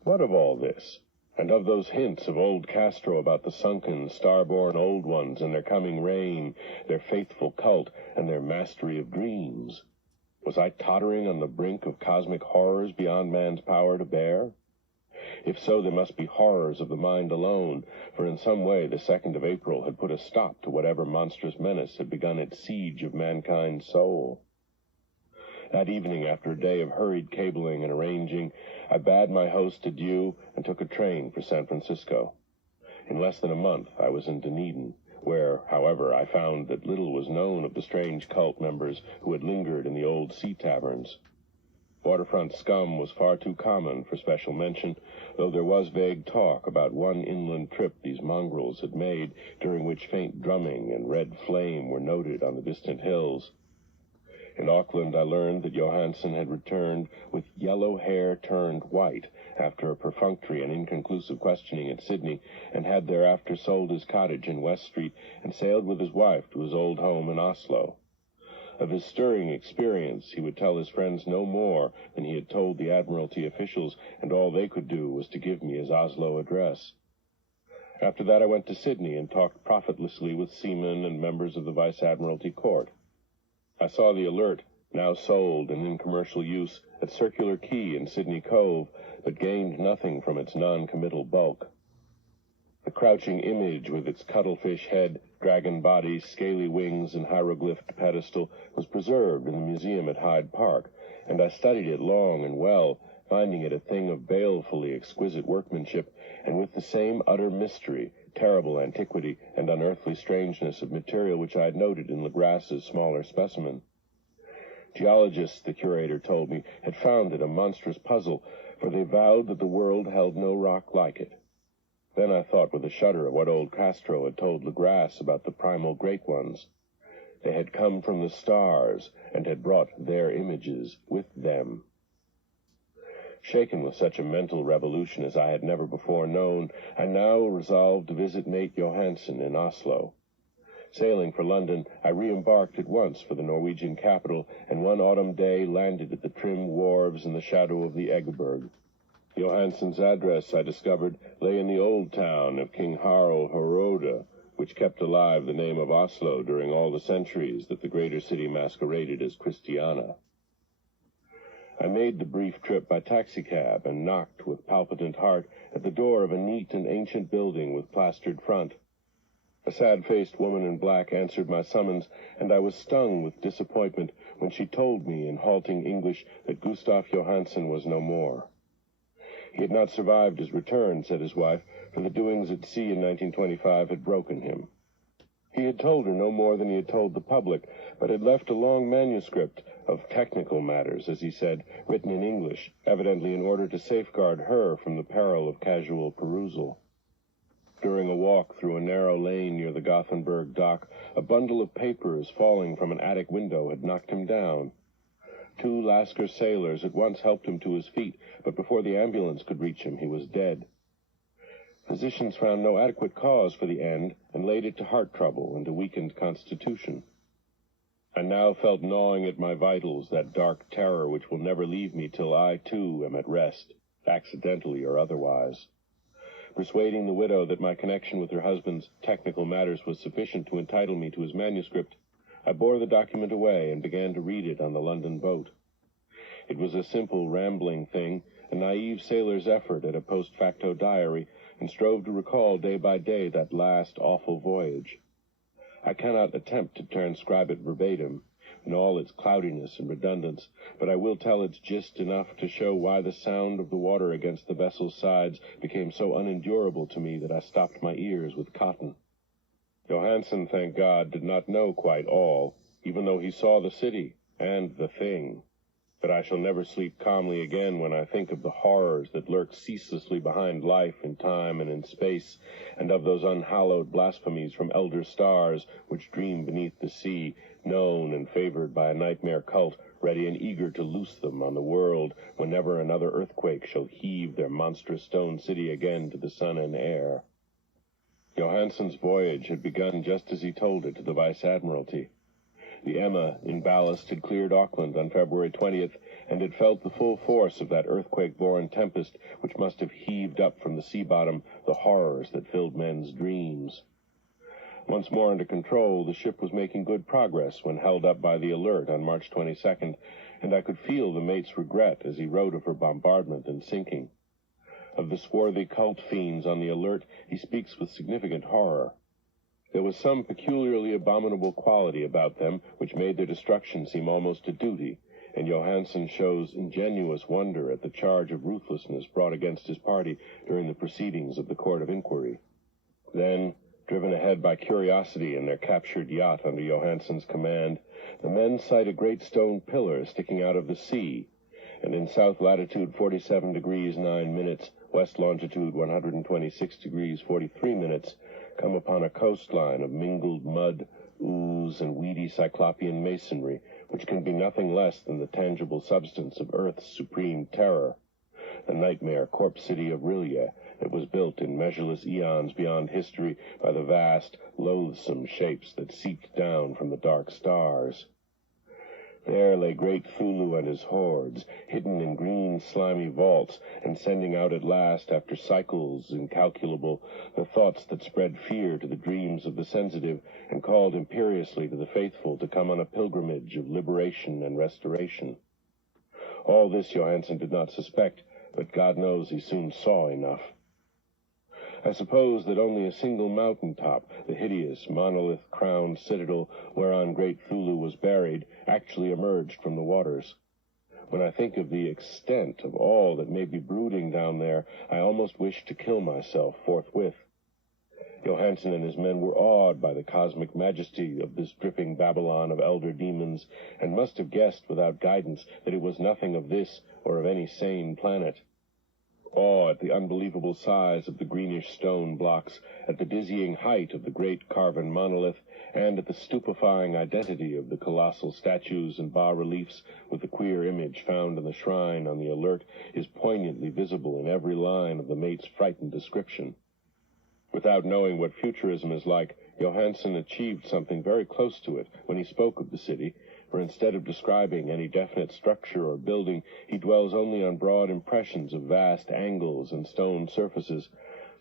What of all this? And of those hints of old Castro about the sunken, star-born old ones and their coming reign, their faithful cult, and their mastery of dreams? Was I tottering on the brink of cosmic horrors beyond man's power to bear? If so, there must be horrors of the mind alone, for in some way the 2nd of April had put a stop to whatever monstrous menace had begun its siege of mankind's soul. That evening, after a day of hurried cabling and arranging, I bade my host adieu and took a train for San Francisco. In less than a month, I was in Dunedin, where, however, I found that little was known of the strange cult members who had lingered in the old sea taverns. Waterfront scum was far too common for special mention, though there was vague talk about one inland trip these mongrels had made, during which faint drumming and red flame were noted on the distant hills. In Auckland, I learned that Johansen had returned with yellow hair turned white after a perfunctory and inconclusive questioning at Sydney, and had thereafter sold his cottage in West Street and sailed with his wife to his old home in Oslo. Of his stirring experience, he would tell his friends no more than he had told the Admiralty officials, and all they could do was to give me his Oslo address. After that, I went to Sydney and talked profitlessly with seamen and members of the Vice Admiralty Court. I saw the Alert, now sold and in commercial use, at Circular Quay in Sydney Cove, but gained nothing from its non-committal bulk. The crouching image with its cuttlefish head, dragon body, scaly wings, and hieroglyphed pedestal was preserved in the museum at Hyde Park, and I studied it long and well, finding it a thing of balefully exquisite workmanship, and with the same utter mystery, terrible antiquity, and unearthly strangeness of material which I had noted in Legras's smaller specimen. Geologists, the curator told me, had found it a monstrous puzzle, for they vowed that the world held no rock like it. Then I thought with a shudder of what old Castro had told Legras about the primal great ones. They had come from the stars, and had brought their images with them. Shaken with such a mental revolution as I had never before known, I now resolved to visit Mate Johansen in Oslo. Sailing for London, I re-embarked at once for the Norwegian capital, and one autumn day landed at the trim wharves in the shadow of the Egeberg. Johansen's address, I discovered, lay in the old town of King Harald Hårode, which kept alive the name of Oslo during all the centuries that the greater city masqueraded as Christiana. I made the brief trip by taxicab and knocked with palpitant heart at the door of a neat and ancient building with plastered front. A sad-faced woman in black answered my summons, and I was stung with disappointment when she told me in halting English that Gustav Johansen was no more. He had not survived his return, said his wife, for the doings at sea in 1925 had broken him. He had told her no more than he had told the public, but had left a long manuscript of technical matters, as he said, written in English, evidently in order to safeguard her from the peril of casual perusal. During a walk through a narrow lane near the Gothenburg dock, a bundle of papers falling from an attic window had knocked him down. 2 Lascar sailors at once helped him to his feet, but before the ambulance could reach him, he was dead. Physicians found no adequate cause for the end, and laid it to heart trouble and a weakened constitution. I now felt gnawing at my vitals that dark terror which will never leave me till I, too, am at rest, accidentally or otherwise. Persuading the widow that my connection with her husband's technical matters was sufficient to entitle me to his manuscript, I bore the document away and began to read it on the London boat. It was a simple, rambling thing, a naive sailor's effort at a post-facto diary, and strove to recall day by day that last awful voyage. I cannot attempt to transcribe it verbatim, in all its cloudiness and redundance, but I will tell its gist enough to show why the sound of the water against the vessel's sides became so unendurable to me that I stopped my ears with cotton. Johansen, thank God, did not know quite all, even though he saw the city and the thing. But I shall never sleep calmly again when I think of the horrors that lurk ceaselessly behind life in time and in space, and of those unhallowed blasphemies from elder stars which dream beneath the sea, known and favored by a nightmare cult, ready and eager to loose them on the world whenever another earthquake shall heave their monstrous stone city again to the sun and air. Johansen's voyage had begun just as he told it to the Vice-Admiralty. The Emma, in ballast, had cleared Auckland on February 20th, and had felt the full force of that earthquake-born tempest which must have heaved up from the sea bottom the horrors that filled men's dreams. Once more under control, the ship was making good progress when held up by the Alert on March 22nd, and I could feel the mate's regret as he wrote of her bombardment and sinking. Of the swarthy cult fiends on the Alert, he speaks with significant horror. There was some peculiarly abominable quality about them which made their destruction seem almost a duty, and Johansen shows ingenuous wonder at the charge of ruthlessness brought against his party during the proceedings of the Court of Inquiry. Then, driven ahead by curiosity in their captured yacht under Johansen's command, the men sight a great stone pillar sticking out of the sea, and in south latitude 47 degrees 9 minutes, west longitude 126 degrees 43 minutes, come upon a coastline of mingled mud, ooze, and weedy cyclopean masonry, which can be nothing less than the tangible substance of Earth's supreme terror, the nightmare corpse city of Rilya that was built in measureless eons beyond history by the vast, loathsome shapes that seeped down from the dark stars. There lay great Cthulhu and his hordes, hidden in green, slimy vaults, and sending out at last, after cycles incalculable, the thoughts that spread fear to the dreams of the sensitive, and called imperiously to the faithful to come on a pilgrimage of liberation and restoration. All this Johansen did not suspect, but God knows he soon saw enough. I suppose that only a single mountain-top, the hideous, monolith-crowned citadel whereon great Cthulhu was buried, actually emerged from the waters. When I think of the extent of all that may be brooding down there, I almost wish to kill myself forthwith. Johansen and his men were awed by the cosmic majesty of this dripping Babylon of elder demons, and must have guessed without guidance that it was nothing of this or of any sane planet. Awe at the unbelievable size of the greenish stone blocks, at the dizzying height of the great carven monolith, and at the stupefying identity of the colossal statues and bas-reliefs with the queer image found in the shrine on the Alert is poignantly visible in every line of the mate's frightened description. Without knowing what futurism is like, Johansen achieved something very close to it when he spoke of the city, for instead of describing any definite structure or building, he dwells only on broad impressions of vast angles and stone surfaces,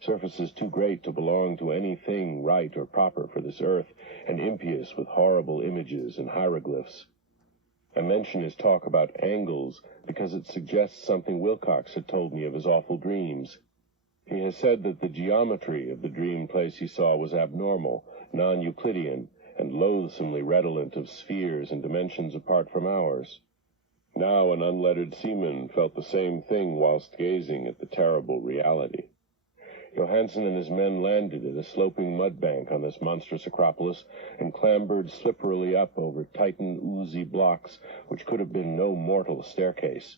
surfaces too great to belong to anything right or proper for this earth, and impious with horrible images and hieroglyphs. I mention his talk about angles because it suggests something Wilcox had told me of his awful dreams. He has said that the geometry of the dream place he saw was abnormal, non-Euclidean, and loathsomely redolent of spheres and dimensions apart from ours. Now an unlettered seaman felt the same thing whilst gazing at the terrible reality. Johansen and his men landed at a sloping mud bank on this monstrous acropolis, and clambered slipperily up over Titan oozy blocks which could have been no mortal staircase.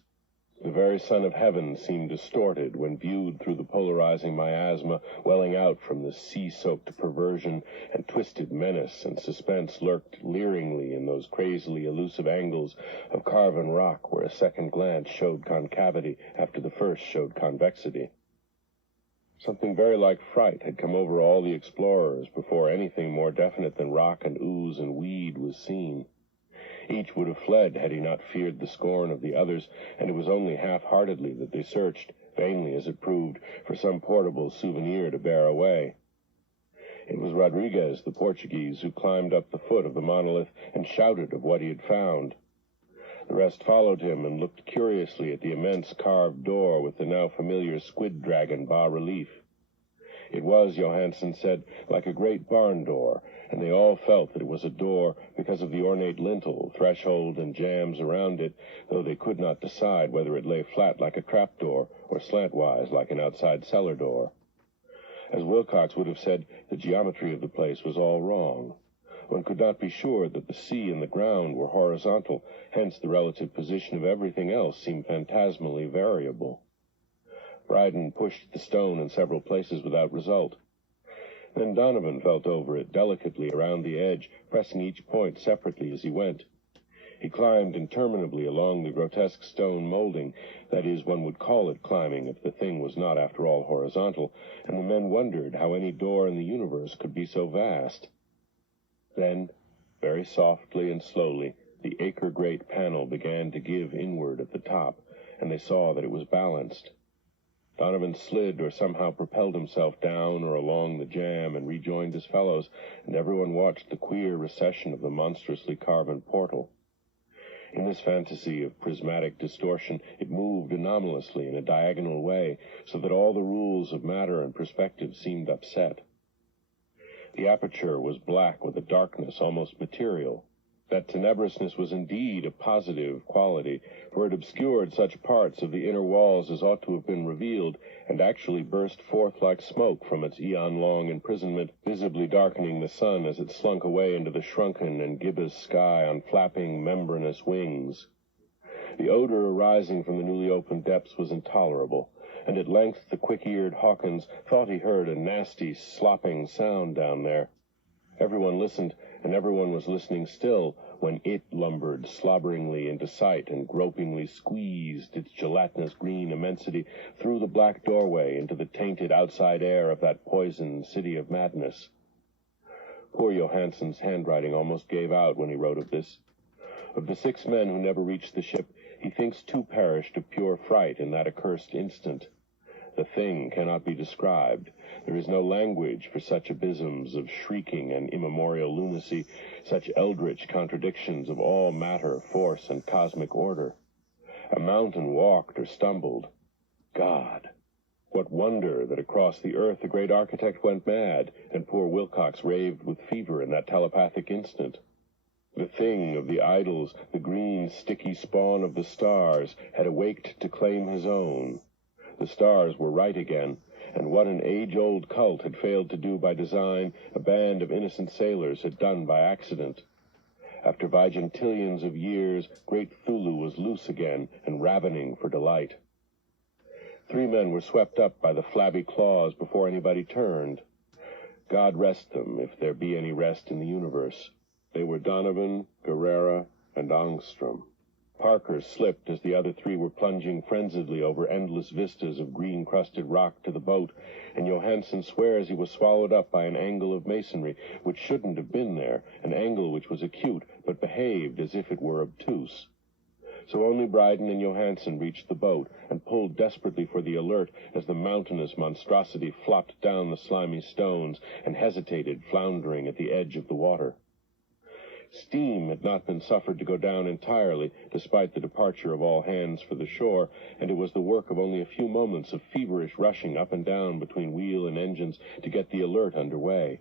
The very sun of heaven seemed distorted when viewed through the polarizing miasma welling out from the sea-soaked perversion, and twisted menace and suspense lurked leeringly in those crazily elusive angles of carven rock where a second glance showed concavity after the first showed convexity. Something very like fright had come over all the explorers before anything more definite than rock and ooze and weed was seen. Each would have fled had he not feared the scorn of the others, and it was only half-heartedly that they searched, vainly as it proved, for some portable souvenir to bear away. It was Rodriguez, the Portuguese, who climbed up the foot of the monolith and shouted of what he had found. The rest followed him and looked curiously at the immense carved door with the now familiar squid dragon bas-relief. It was, Johansen said, like a great barn door, and they all felt that it was a door because of the ornate lintel, threshold, and jambs around it, though they could not decide whether it lay flat like a trapdoor or slantwise like an outside cellar door. As Wilcox would have said, the geometry of the place was all wrong. One could not be sure that the sea and the ground were horizontal, hence the relative position of everything else seemed phantasmally variable. Bryden pushed the stone in several places without result. Then Donovan felt over it delicately around the edge, pressing each point separately as he went. He climbed interminably along the grotesque stone molding, that is, one would call it climbing if the thing was not, after all, horizontal, and the men wondered how any door in the universe could be so vast. Then, very softly and slowly, the acre-great panel began to give inward at the top, and they saw that it was balanced. Donovan slid or somehow propelled himself down or along the jamb and rejoined his fellows, and everyone watched the queer recession of the monstrously carven portal. In this fantasy of prismatic distortion, it moved anomalously in a diagonal way, so that all the rules of matter and perspective seemed upset. The aperture was black with a darkness almost material. That tenebrousness was indeed a positive quality, for it obscured such parts of the inner walls as ought to have been revealed, and actually burst forth like smoke from its eon-long imprisonment, visibly darkening the sun as it slunk away into the shrunken and gibbous sky on flapping, membranous wings. The odor arising from the newly opened depths was intolerable, and at length the quick-eared Hawkins thought he heard a nasty, slopping sound down there. Everyone listened, and everyone was listening still, when it lumbered slobberingly into sight and gropingly squeezed its gelatinous green immensity through the black doorway into the tainted outside air of that poisoned city of madness. Poor Johansen's handwriting almost gave out when he wrote of this. Of the 6 men who never reached the ship, he thinks 2 perished of pure fright in that accursed instant. The thing cannot be described. There is no language for such abysms of shrieking and immemorial lunacy, such eldritch contradictions of all matter, force, and cosmic order. A mountain walked or stumbled. God! What wonder that across the earth the great architect went mad, and poor Wilcox raved with fever in that telepathic instant. The thing of the idols, the green, sticky spawn of the stars, had awaked to claim his own. The stars were right again, and what an age-old cult had failed to do by design, a band of innocent sailors had done by accident. After vigintillions of years, great Cthulhu was loose again and ravening for delight. 3 men were swept up by the flabby claws before anybody turned. God rest them, if there be any rest in the universe. They were Donovan, Guerrera, and Ångström. Parker slipped as the other 3 were plunging frenziedly over endless vistas of green-crusted rock to the boat, and Johansen swears he was swallowed up by an angle of masonry which shouldn't have been there, an angle which was acute, but behaved as if it were obtuse. So only Bryden and Johansen reached the boat, and pulled desperately for the Alert as the mountainous monstrosity flopped down the slimy stones and hesitated, floundering at the edge of the water. Steam had not been suffered to go down entirely, despite the departure of all hands for the shore, and it was the work of only a few moments of feverish rushing up and down between wheel and engines to get the Alert under way.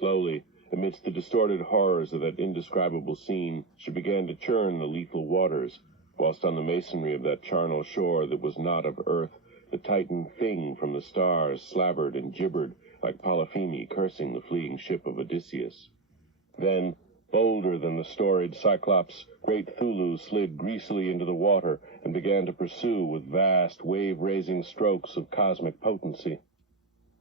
Slowly, amidst the distorted horrors of that indescribable scene, she began to churn the lethal waters, whilst on the masonry of that charnel shore that was not of earth, the Titan thing from the stars slavered and gibbered like Polypheme cursing the fleeing ship of Odysseus. Then, bolder than the storied Cyclops, great Cthulhu slid greasily into the water and began to pursue with vast, wave-raising strokes of cosmic potency.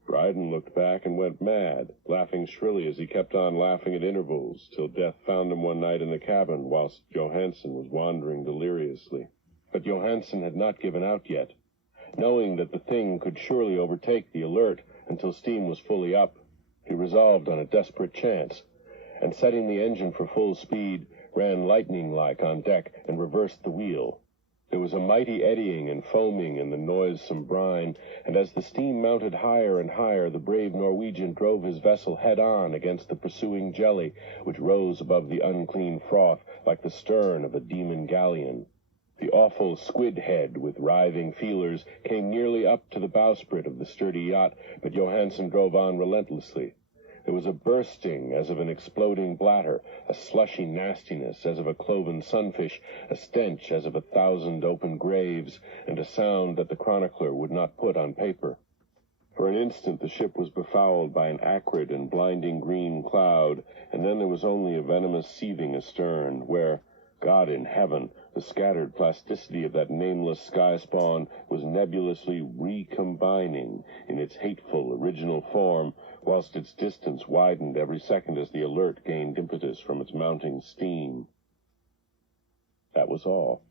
Bryden looked back and went mad, laughing shrilly as he kept on laughing at intervals, till death found him one night in the cabin whilst Johansen was wandering deliriously. But Johansen had not given out yet. Knowing that the thing could surely overtake the Alert until steam was fully up, he resolved on a desperate chance, and setting the engine for full speed, ran lightning-like on deck and reversed the wheel. There was a mighty eddying and foaming in the noisome brine, and as the steam mounted higher and higher, the brave Norwegian drove his vessel head-on against the pursuing jelly, which rose above the unclean froth like the stern of a demon galleon. The awful squid head, with writhing feelers, came nearly up to the bowsprit of the sturdy yacht, but Johansen drove on relentlessly. There was a bursting as of an exploding bladder, a slushy nastiness as of a cloven sunfish, a stench as of 1,000 open graves, and a sound that the chronicler would not put on paper. For an instant the ship was befouled by an acrid and blinding green cloud, and then there was only a venomous seething astern, where, God in heaven, the scattered plasticity of that nameless sky-spawn was nebulously recombining in its hateful original form, whilst its distance widened every second as the Alert gained impetus from its mounting steam. That was all.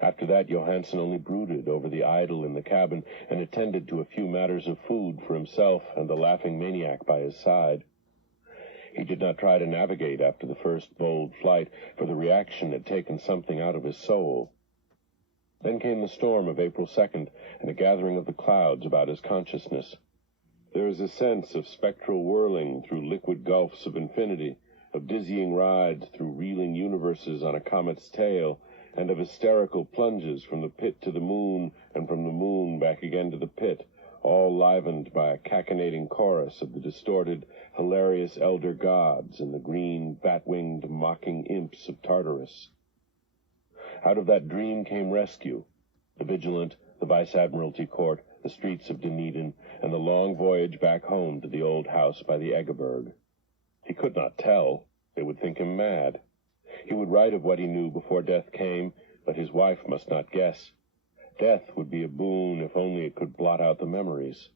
After that, Johansen only brooded over the idol in the cabin and attended to a few matters of food for himself and the laughing maniac by his side. He did not try to navigate after the first bold flight, for the reaction had taken something out of his soul. Then came the storm of April 2nd and a gathering of the clouds about his consciousness. There is a sense of spectral whirling through liquid gulfs of infinity, of dizzying rides through reeling universes on a comet's tail, and of hysterical plunges from the pit to the moon and from the moon back again to the pit, all livened by a cachinnating chorus of the distorted, hilarious elder gods and the green, bat-winged, mocking imps of Tartarus. Out of that dream came rescue, the Vigilant, the Vice-Admiralty Court, the streets of Dunedin, and the long voyage back home to the old house by the Egeberg. He could not tell. They would think him mad. He would write of what he knew before death came, but his wife must not guess. Death would be a boon if only it could blot out the memories.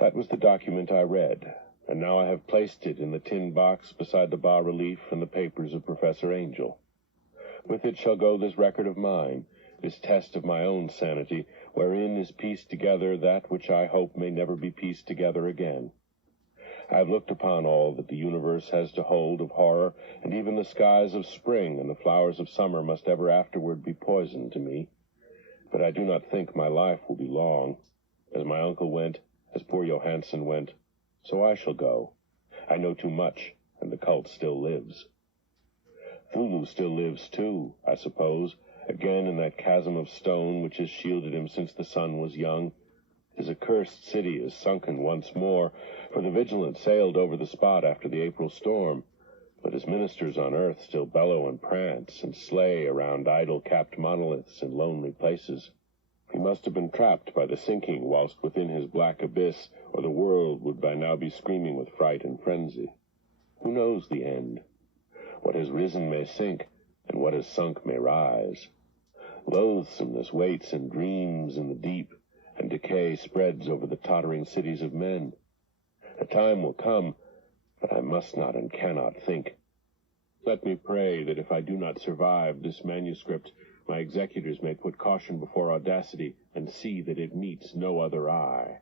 That was the document I read, and now I have placed it in the tin box beside the bas-relief and the papers of Professor Angel. With it shall go this record of mine, this test of my own sanity, wherein is pieced together that which I hope may never be pieced together again. I have looked upon all that the universe has to hold of horror, and even the skies of spring and the flowers of summer must ever afterward be poison to me. But I do not think my life will be long. As my uncle went, as poor Johansen went, so I shall go. I know too much, and the cult still lives. Cthulhu still lives too, I suppose, again in that chasm of stone which has shielded him since the sun was young. His accursed city is sunken once more, for the Vigilant sailed over the spot after the April storm, but his ministers on earth still bellow and prance and slay around idol-capped monoliths in lonely places. He must have been trapped by the sinking whilst within his black abyss, or the world would by now be screaming with fright and frenzy. Who knows the end? What has risen may sink, and what has sunk may rise. Loathsomeness waits and dreams in the deep, and decay spreads over the tottering cities of men. A time will come, but I must not and cannot think. Let me pray that if I do not survive this manuscript, my executors may put caution before audacity and see that it meets no other eye.